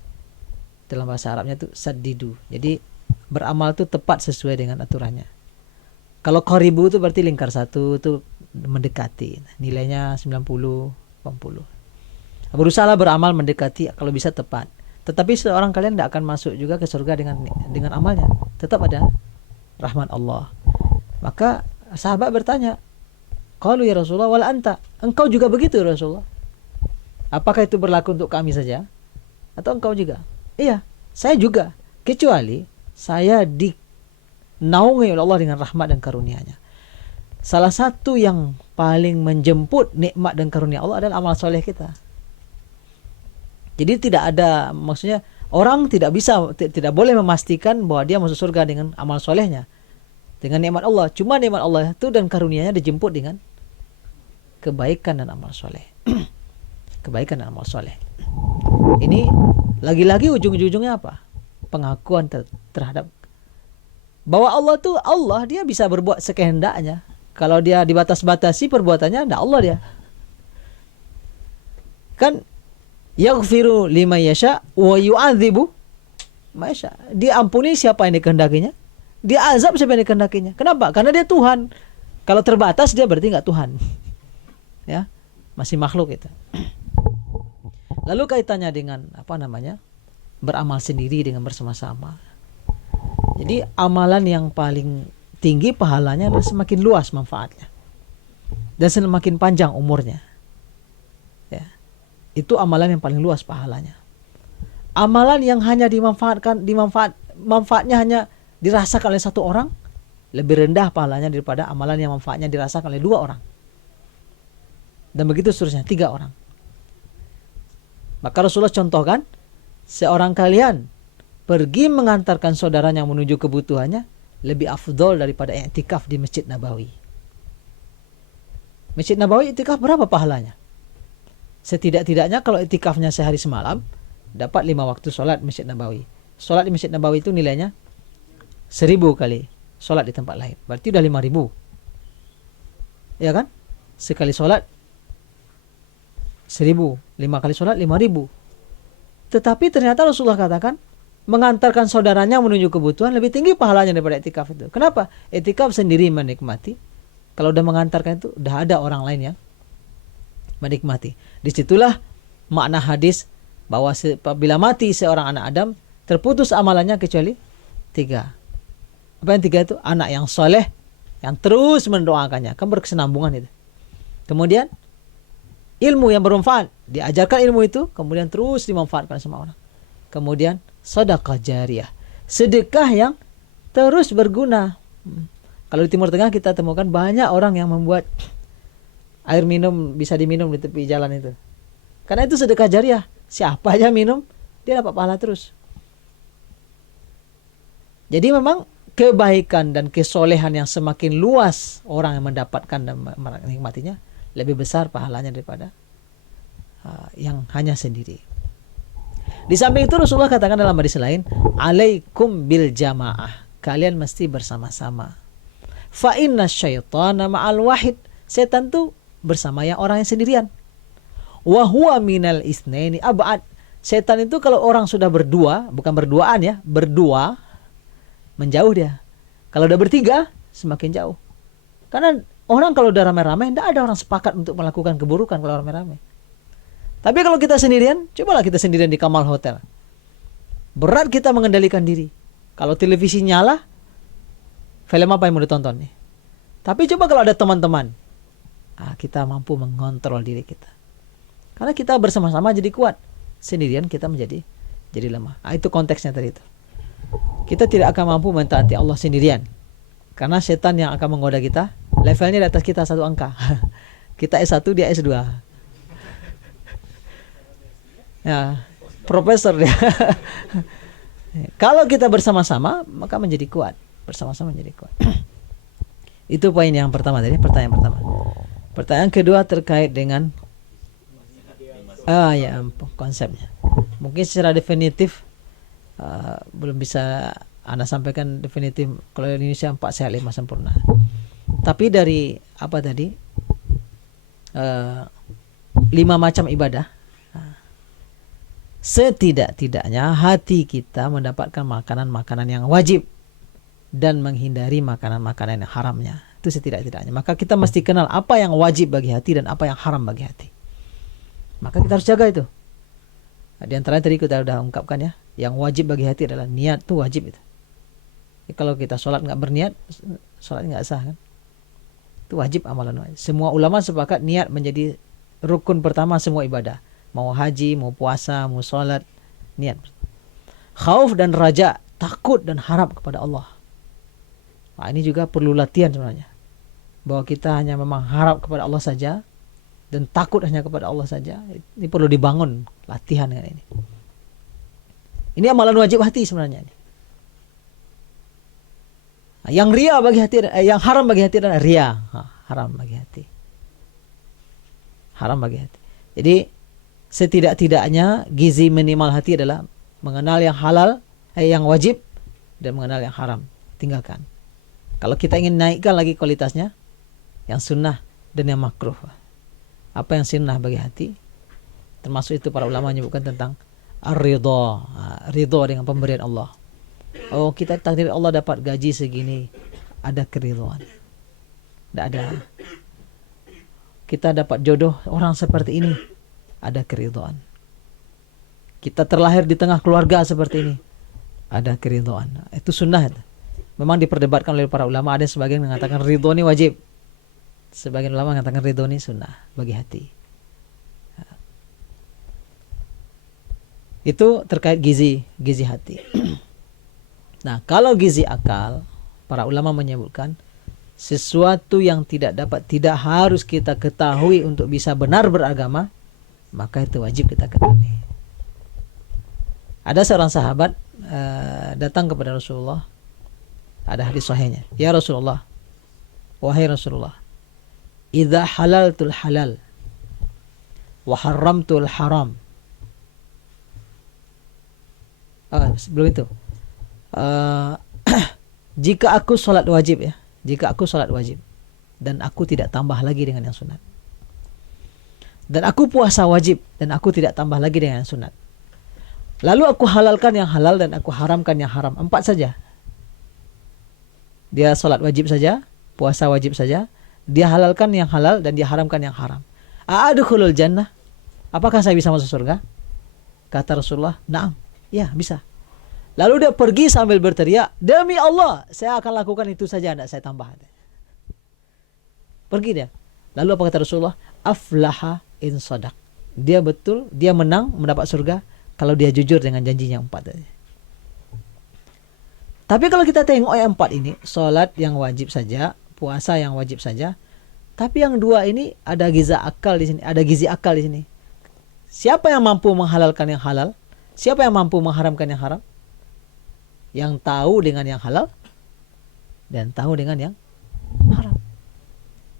Dalam bahasa Arabnya itu saddidu. Jadi beramal itu tepat sesuai dengan aturannya. Kalau qaribu itu berarti lingkar satu itu mendekati. Nilainya 90, 80. Berusaha beramal mendekati kalau bisa tepat. Tetapi seorang kalian tidak akan masuk juga ke surga dengan amalnya. Tetap ada rahmat Allah. Maka sahabat bertanya, qalu ya Rasulullah wal anta? Engkau juga begitu ya Rasulullah? Apakah itu berlaku untuk kami saja atau engkau juga? Iya, saya juga. Kecuali saya dinaungi oleh Allah dengan rahmat dan karunia-Nya. Salah satu yang paling menjemput nikmat dan karunia Allah adalah amal soleh kita. Jadi tidak ada, maksudnya orang tidak boleh memastikan bahwa dia masuk surga dengan amal solehnya, dengan nikmat Allah. Cuma nikmat Allah itu dan karunia-Nya dijemput dengan kebaikan dan amal soleh. Kebaikan dan amal soleh. Ini lagi-lagi ujung-ujungnya apa? Pengakuan terhadap bahwa Allah tuh Allah, dia bisa berbuat sekehendaknya. Kalau dia dibatas-batasi perbuatannya, tidak Allah dia. Kan yaghfiru liman yasha wa yu'adzibu ma yasha. Dia ampuni siapa yang dikehendakinya, dia azab siapa yang dikehendakinya. Kenapa? Karena dia Tuhan. Kalau terbatas dia berarti enggak Tuhan. Ya, masih makhluk itu. Lalu kaitannya dengan beramal sendiri dengan bersama-sama. Jadi amalan yang paling tinggi pahalanya adalah semakin luas manfaatnya dan semakin panjang umurnya. Ya. Itu amalan yang paling luas pahalanya. Amalan yang hanya manfaatnya hanya dirasakan oleh satu orang, lebih rendah pahalanya daripada amalan yang manfaatnya dirasakan oleh 2 orang. Dan begitu seterusnya, 3 orang. Maka Rasulullah contohkan, seorang kalian pergi mengantarkan saudaranya yang menuju kebutuhannya lebih afdol daripada i'tikaf di Masjid Nabawi. Masjid Nabawi i'tikaf berapa pahalanya? Setidak-tidaknya kalau i'tikafnya sehari semalam, dapat 5 waktu sholat Masjid Nabawi. Sholat di Masjid Nabawi itu nilainya 1000 kali sholat di tempat lain. Berarti udah 5000. Ya kan? Sekali sholat 1000, 5 kali sholat 5000. Tetapi ternyata Rasulullah katakan mengantarkan saudaranya menuju kebutuhan lebih tinggi pahalanya daripada i'tikaf itu. Kenapa? I'tikaf sendiri menikmati. Kalau udah mengantarkan itu, udah ada orang lain yang menikmati. Disitulah makna hadis bahwa bila mati seorang anak Adam, terputus amalannya kecuali 3. Apa yang 3 itu? Anak yang soleh, yang terus mendoakannya. Kan berkesinambungan itu. Kemudian ilmu yang bermanfaat, diajarkan ilmu itu, kemudian terus dimanfaatkan sama orang. Kemudian sedekah jariyah, sedekah yang terus berguna. Kalau di Timur Tengah kita temukan banyak orang yang membuat air minum bisa diminum di tepi jalan itu. Karena itu sedekah jariyah. Siapa aja minum, dia dapat pahala terus. Jadi memang kebaikan dan kesolehan yang semakin luas orang yang mendapatkan dan menikmatinya, lebih besar pahalanya daripada yang hanya sendiri. Di samping itu Rasulullah katakan dalam hadis lain, alaikum bil jamaah, kalian mesti bersama-sama. Fa inna syaitana ma'al wahid, setan tuh bersama yang orang yang sendirian. Wa huwa minal isnaini ab'ad, setan itu kalau orang sudah berdua, bukan berduaan ya, berdua menjauh dia. Kalau udah bertiga semakin jauh. Karena orang kalau udah ramai-ramai, tidak ada orang sepakat untuk melakukan keburukan kalau ramai-ramai. Tapi kalau kita sendirian, cobalah kita sendirian di Kamal Hotel. Berat kita mengendalikan diri. Kalau televisi nyala, film apa yang mau ditonton nih? Tapi coba kalau ada teman-teman, kita mampu mengontrol diri kita. Karena kita bersama-sama jadi kuat. Sendirian kita jadi lemah. Itu konteksnya tadi itu. kita tidak akan mampu mentaati Allah sendirian. Karena setan yang akan menggoda kita, levelnya di atas kita satu angka. Kita S1, dia S2. Ya, profesor dia. Kalau kita bersama-sama, maka menjadi kuat. Bersama-sama menjadi kuat. Itu poin yang pertama tadi, pertanyaan pertama. Pertanyaan kedua terkait dengan konsepnya. Mungkin secara definitif belum bisa Anda sampaikan definitif. Kalau di Indonesia 4 sehat 5 sempurna. Tapi dari apa tadi? 5 macam ibadah. Setidak-tidaknya hati kita mendapatkan makanan-makanan yang wajib dan menghindari makanan-makanan yang haramnya. Itu setidak-tidaknya. Maka kita mesti kenal apa yang wajib bagi hati dan apa yang haram bagi hati. Maka kita harus jaga itu. Di antaranya tadi kita sudah ungkapkan ya. Yang wajib bagi hati adalah niat, itu wajib itu. Ya, kalau kita sholat nggak berniat, sholatnya nggak sah kan? Itu wajib, amalan wajib. Semua ulama sepakat niat menjadi rukun pertama semua ibadah. Mau haji, mau puasa, mau sholat, niat. Khauf dan raja, takut dan harap kepada Allah. Nah, ini juga perlu latihan sebenarnya. Bahwa kita hanya memang harap kepada Allah saja dan takut hanya kepada Allah saja. Ini perlu dibangun latihan dengan ini. Ini amalan wajib hati sebenarnya. Nah, yang ria bagi hati, yang haram bagi hati adalah ria. Haram bagi hati. Haram bagi hati. Jadi setidak-tidaknya gizi minimal hati adalah mengenal yang halal, yang wajib dan mengenal yang haram. Tinggalkan. Kalau kita ingin naikkan lagi kualitasnya, yang sunnah dan yang makruh. Apa yang sunnah bagi hati? Termasuk itu para ulama menyebutkan tentang ar-ridha, ridha dengan pemberian Allah. Oh, kita takdir Allah dapat gaji segini, ada keridhaan. Tidak ada. Kita dapat jodoh orang seperti ini, ada keridhaan. Kita terlahir di tengah keluarga seperti ini, ada keridhaan. Itu sunnah. Memang diperdebatkan oleh para ulama. Ada sebagian mengatakan ridho ini wajib, sebagian ulama mengatakan ridho ini sunnah bagi hati. Itu terkait gizi hati. Nah, kalau gizi akal, para ulama menyebutkan sesuatu yang tidak harus kita ketahui untuk bisa benar beragama, maka itu wajib kita ketahui. Ada seorang sahabat datang kepada Rasulullah. Ada hadis sahihnya. Ya Rasulullah, wahai Rasulullah, idza halaltul halal wa haramtul haram. Sebelum itu, jika aku sholat wajib ya, jika aku sholat wajib dan aku tidak tambah lagi dengan yang sunat, dan aku puasa wajib dan aku tidak tambah lagi dengan yang sunat, lalu aku halalkan yang halal dan aku haramkan yang haram, 4 saja. Dia sholat wajib saja, puasa wajib saja, dia halalkan yang halal dan dia haramkan yang haram. A'adkhulul jannah? Apakah saya bisa masuk surga? Kata Rasulullah, na'am. Ya, bisa. Lalu dia pergi sambil berteriak, demi Allah, saya akan lakukan itu saja, tidak saya tambah. Pergi dia. Lalu apa kata Rasulullah? Aflaha in sadaq. Dia betul, dia menang, mendapat surga kalau dia jujur dengan janjinya 4 tadi. Tapi kalau kita tengok yang 4 ini, sholat yang wajib saja, puasa yang wajib saja, tapi yang 2 ini ada gizi akal di sini, ada gizi akal di sini. Siapa yang mampu menghalalkan yang halal? Siapa yang mampu mengharamkan yang haram? Yang tahu dengan yang halal dan tahu dengan yang haram.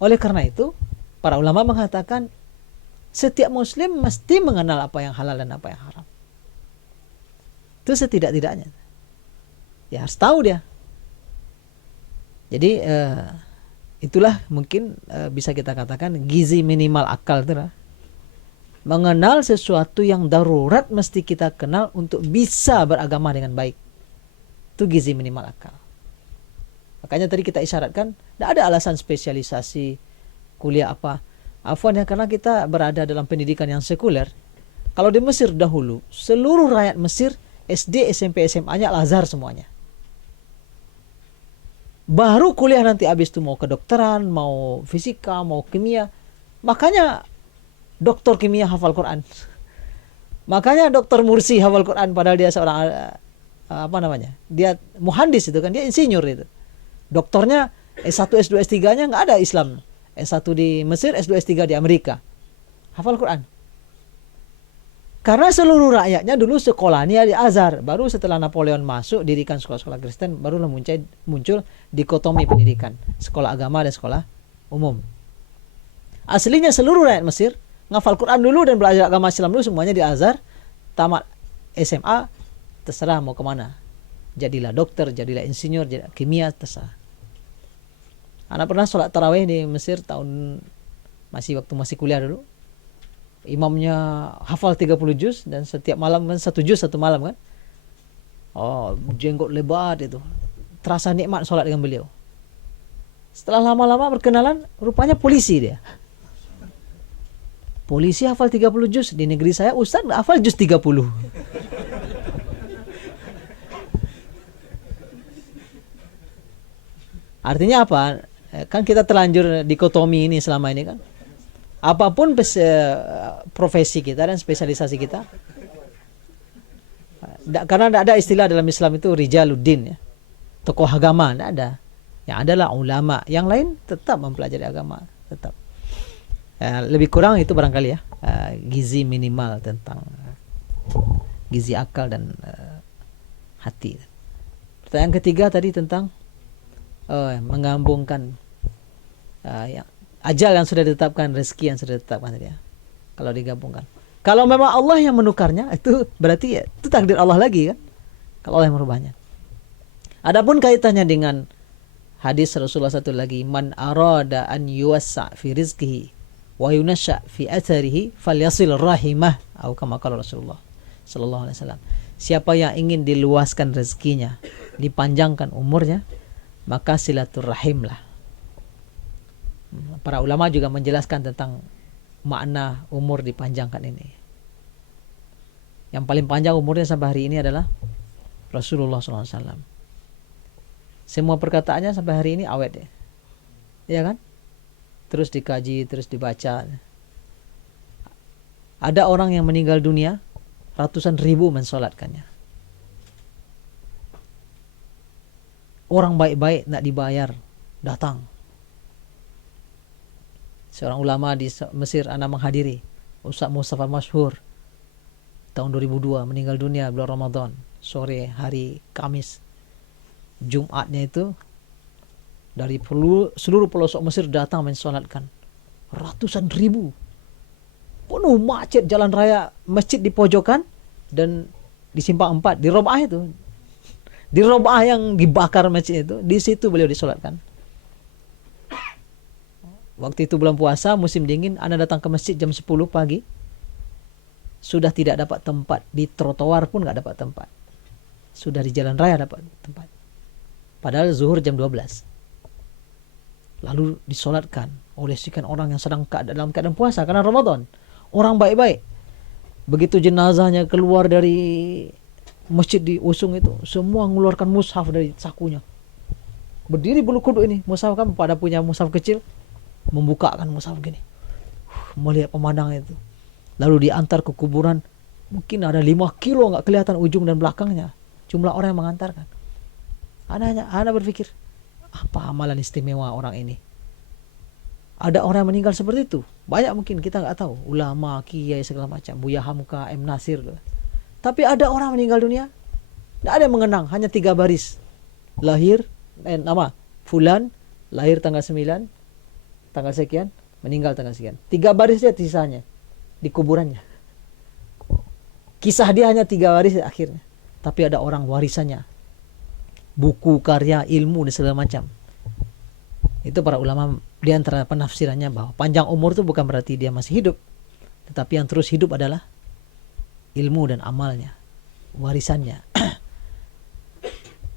Oleh karena itu, para ulama mengatakan setiap muslim mesti mengenal apa yang halal dan apa yang haram. Itu setidak-tidaknya. Ya harus tahu dia. Jadi itulah mungkin bisa kita katakan gizi minimal akal itu lah. Mengenal sesuatu yang darurat mesti kita kenal untuk bisa beragama dengan baik. Itu gizi minimal akal. Makanya tadi kita isyaratkan tidak ada alasan spesialisasi kuliah apa. Afwan ya, karena kita berada dalam pendidikan yang sekuler. Kalau di Mesir dahulu, seluruh rakyat Mesir SD, SMP, SMA-nya Al-Azhar semuanya. Baru kuliah nanti habis itu mau kedokteran, mau fisika, mau kimia. Makanya doktor kimia hafal Quran. Makanya dokter Mursi hafal Quran padahal dia seorang apa namanya? Dia muhandis itu kan, dia insinyur itu. Doktornya S1, S2, S3-nya nggak ada Islam. S1 di Mesir, S2, S3 di Amerika. Hafal Quran. Karena seluruh rakyatnya dulu sekolahnya di Azhar. Baru setelah Napoleon masuk, dirikan sekolah-sekolah Kristen, barulah muncul dikotomi pendidikan. Sekolah agama dan sekolah umum. Aslinya seluruh rakyat Mesir ngafal Quran dulu dan belajar agama Islam dulu semuanya di Azhar. Tamat SMA, terserah mau kemana. Jadilah dokter, jadilah insinyur, jadilah kimia, terserah. Anak pernah sholat tarawih di Mesir waktu masih kuliah dulu. Imamnya hafal 30 juz dan setiap malam 1 juz 1 malam kan. Oh, jenggot lebat itu. Terasa nikmat sholat dengan beliau. Setelah lama-lama berkenalan, rupanya polisi dia. Polisi hafal 30 juz. Di negeri saya ustaz hafal juz 30. Artinya apa? Kan kita terlanjur dikotomi ini selama ini kan. Apapun profesi kita dan spesialisasi kita, karena tidak ada istilah dalam Islam itu rijaluddin ya, tokoh agama, tidak ada. Yang adalah ulama, yang lain tetap mempelajari agama, tetap. Lebih kurang itu barangkali ya, gizi minimal tentang gizi akal dan hati. Pertanyaan ketiga tadi tentang menggabungkan ajal yang sudah ditetapkan, rezeki yang sudah ditetapkan tadi ya. Kalau digabungkan. Kalau memang Allah yang menukarnya, itu berarti ya, itu takdir Allah lagi kan. Kalau Allah yang merubahnya. Adapun kaitannya dengan hadis Rasulullah satu lagi, man arada an yuwassa fi rizqihi wa yunasha fi atharihi falyasil rahimah, atau kama qala Rasulullah sallallahu alaihi wasallam. Siapa yang ingin diluaskan rezekinya, dipanjangkan umurnya, maka silaturahim lah. Para ulama juga menjelaskan tentang makna umur dipanjangkan ini. Yang paling panjang umurnya sampai hari ini adalah Rasulullah SAW. Semua perkataannya sampai hari ini awet ya. Iya kan? Terus dikaji, terus dibaca. Ada orang yang meninggal dunia, ratusan ribu mensolatkannya. Orang baik-baik nak dibayar, datang. Seorang ulama di Mesir ana menghadiri, Ustaz Mustafa Masyhur, tahun 2002 meninggal dunia bulan Ramadan, sore hari Kamis. Jumatnya itu dari seluruh pelosok Mesir datang mensolatkan. Ratusan ribu. Penuh macet jalan raya, masjid di pojokan dan di simpang 4 di Robah itu. Di Robah yang dibakar masjid itu, di situ beliau disolatkan. Waktu itu bulan puasa, musim dingin, Anda datang ke masjid jam 10 pagi, sudah tidak dapat tempat. Di trotoar pun nggak dapat tempat. Sudah di jalan raya dapat tempat. Padahal zuhur jam 12. Lalu disolatkan oleh sekian orang yang sedang dalam keadaan puasa karena Ramadan. Orang baik-baik. Begitu jenazahnya keluar dari masjid di Usung itu, semua mengeluarkan mushaf dari sakunya. Berdiri bulu kuduk ini, mushaf kan pada punya mushaf kecil, membukakan mushaf gini, melihat pemandangan itu, lalu diantar ke kuburan. Mungkin ada 5 kilo nggak kelihatan ujung dan belakangnya, jumlah orang yang mengantarkan. Anda berpikir, apa amalan istimewa orang ini? Ada orang yang meninggal seperti itu, banyak mungkin kita nggak tahu, ulama, kiai segala macam, Buya Hamka, M Nasir. Tapi ada orang meninggal dunia, tidak ada yang mengenang, hanya 3 baris, lahir, nama Fulan, lahir tanggal 9, tanggal sekian, meninggal tanggal sekian. 3 baris dia sisanya di kuburannya. Kisah dia hanya 3 baris akhirnya. Tapi ada orang warisannya, buku, karya, ilmu dan segala macam. Itu para ulama di antara penafsirannya bahwa panjang umur itu bukan berarti dia masih hidup, tetapi yang terus hidup adalah ilmu dan amalnya, warisannya.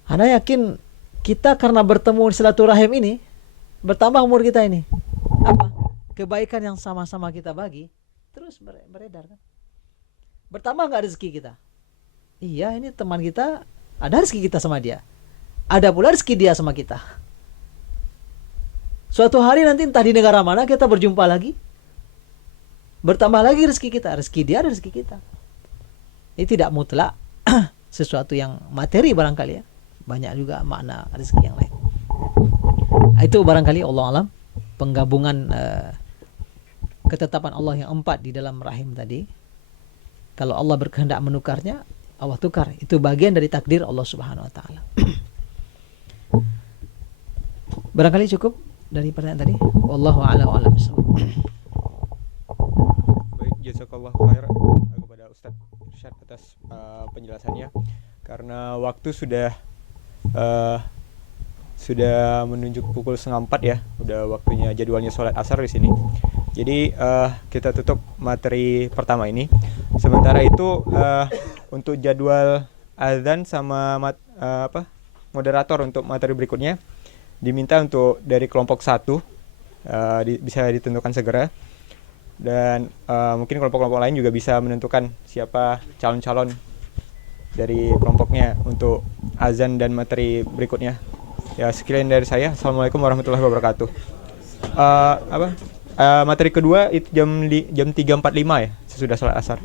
Anda yakin kita karena bertemu silaturahim ini bertambah umur kita ini? Apa? Kebaikan yang sama-sama kita bagi terus beredar kan? Bertambah nggak rezeki kita? Iya, ini teman kita, ada rezeki kita sama dia, ada pula rezeki dia sama kita. Suatu hari nanti entah di negara mana kita berjumpa lagi, bertambah lagi rezeki kita, rezeki dia dan rezeki kita. Ini tidak mutlak sesuatu yang materi barangkali ya. Banyak juga makna rezeki yang lain. Itu barangkali Allah alam penggabungan ketetapan Allah yang 4 di dalam rahim tadi. Kalau Allah berkehendak menukarnya, Allah tukar. Itu bagian dari takdir Allah Subhanahu wa taala. Barangkali cukup dari pertanyaan tadi. Wallahu a'lam wa a'lam bishawab. Baik, jazakallah khair kepada Ustadz Irsyad atas penjelasannya. Karena waktu sudah menunjuk pukul 3:30 ya, udah waktunya jadwalnya sholat asar di sini. Jadi kita tutup materi pertama ini. Sementara itu untuk jadwal azan sama moderator untuk materi berikutnya diminta untuk dari kelompok 1 bisa ditentukan segera, dan mungkin kelompok-kelompok lain juga bisa menentukan siapa calon-calon dari kelompoknya untuk azan dan materi berikutnya. Ya, sekian dari saya. Assalamualaikum warahmatullahi wabarakatuh. Materi kedua itu jam 3.45 ya, sesudah sholat asar.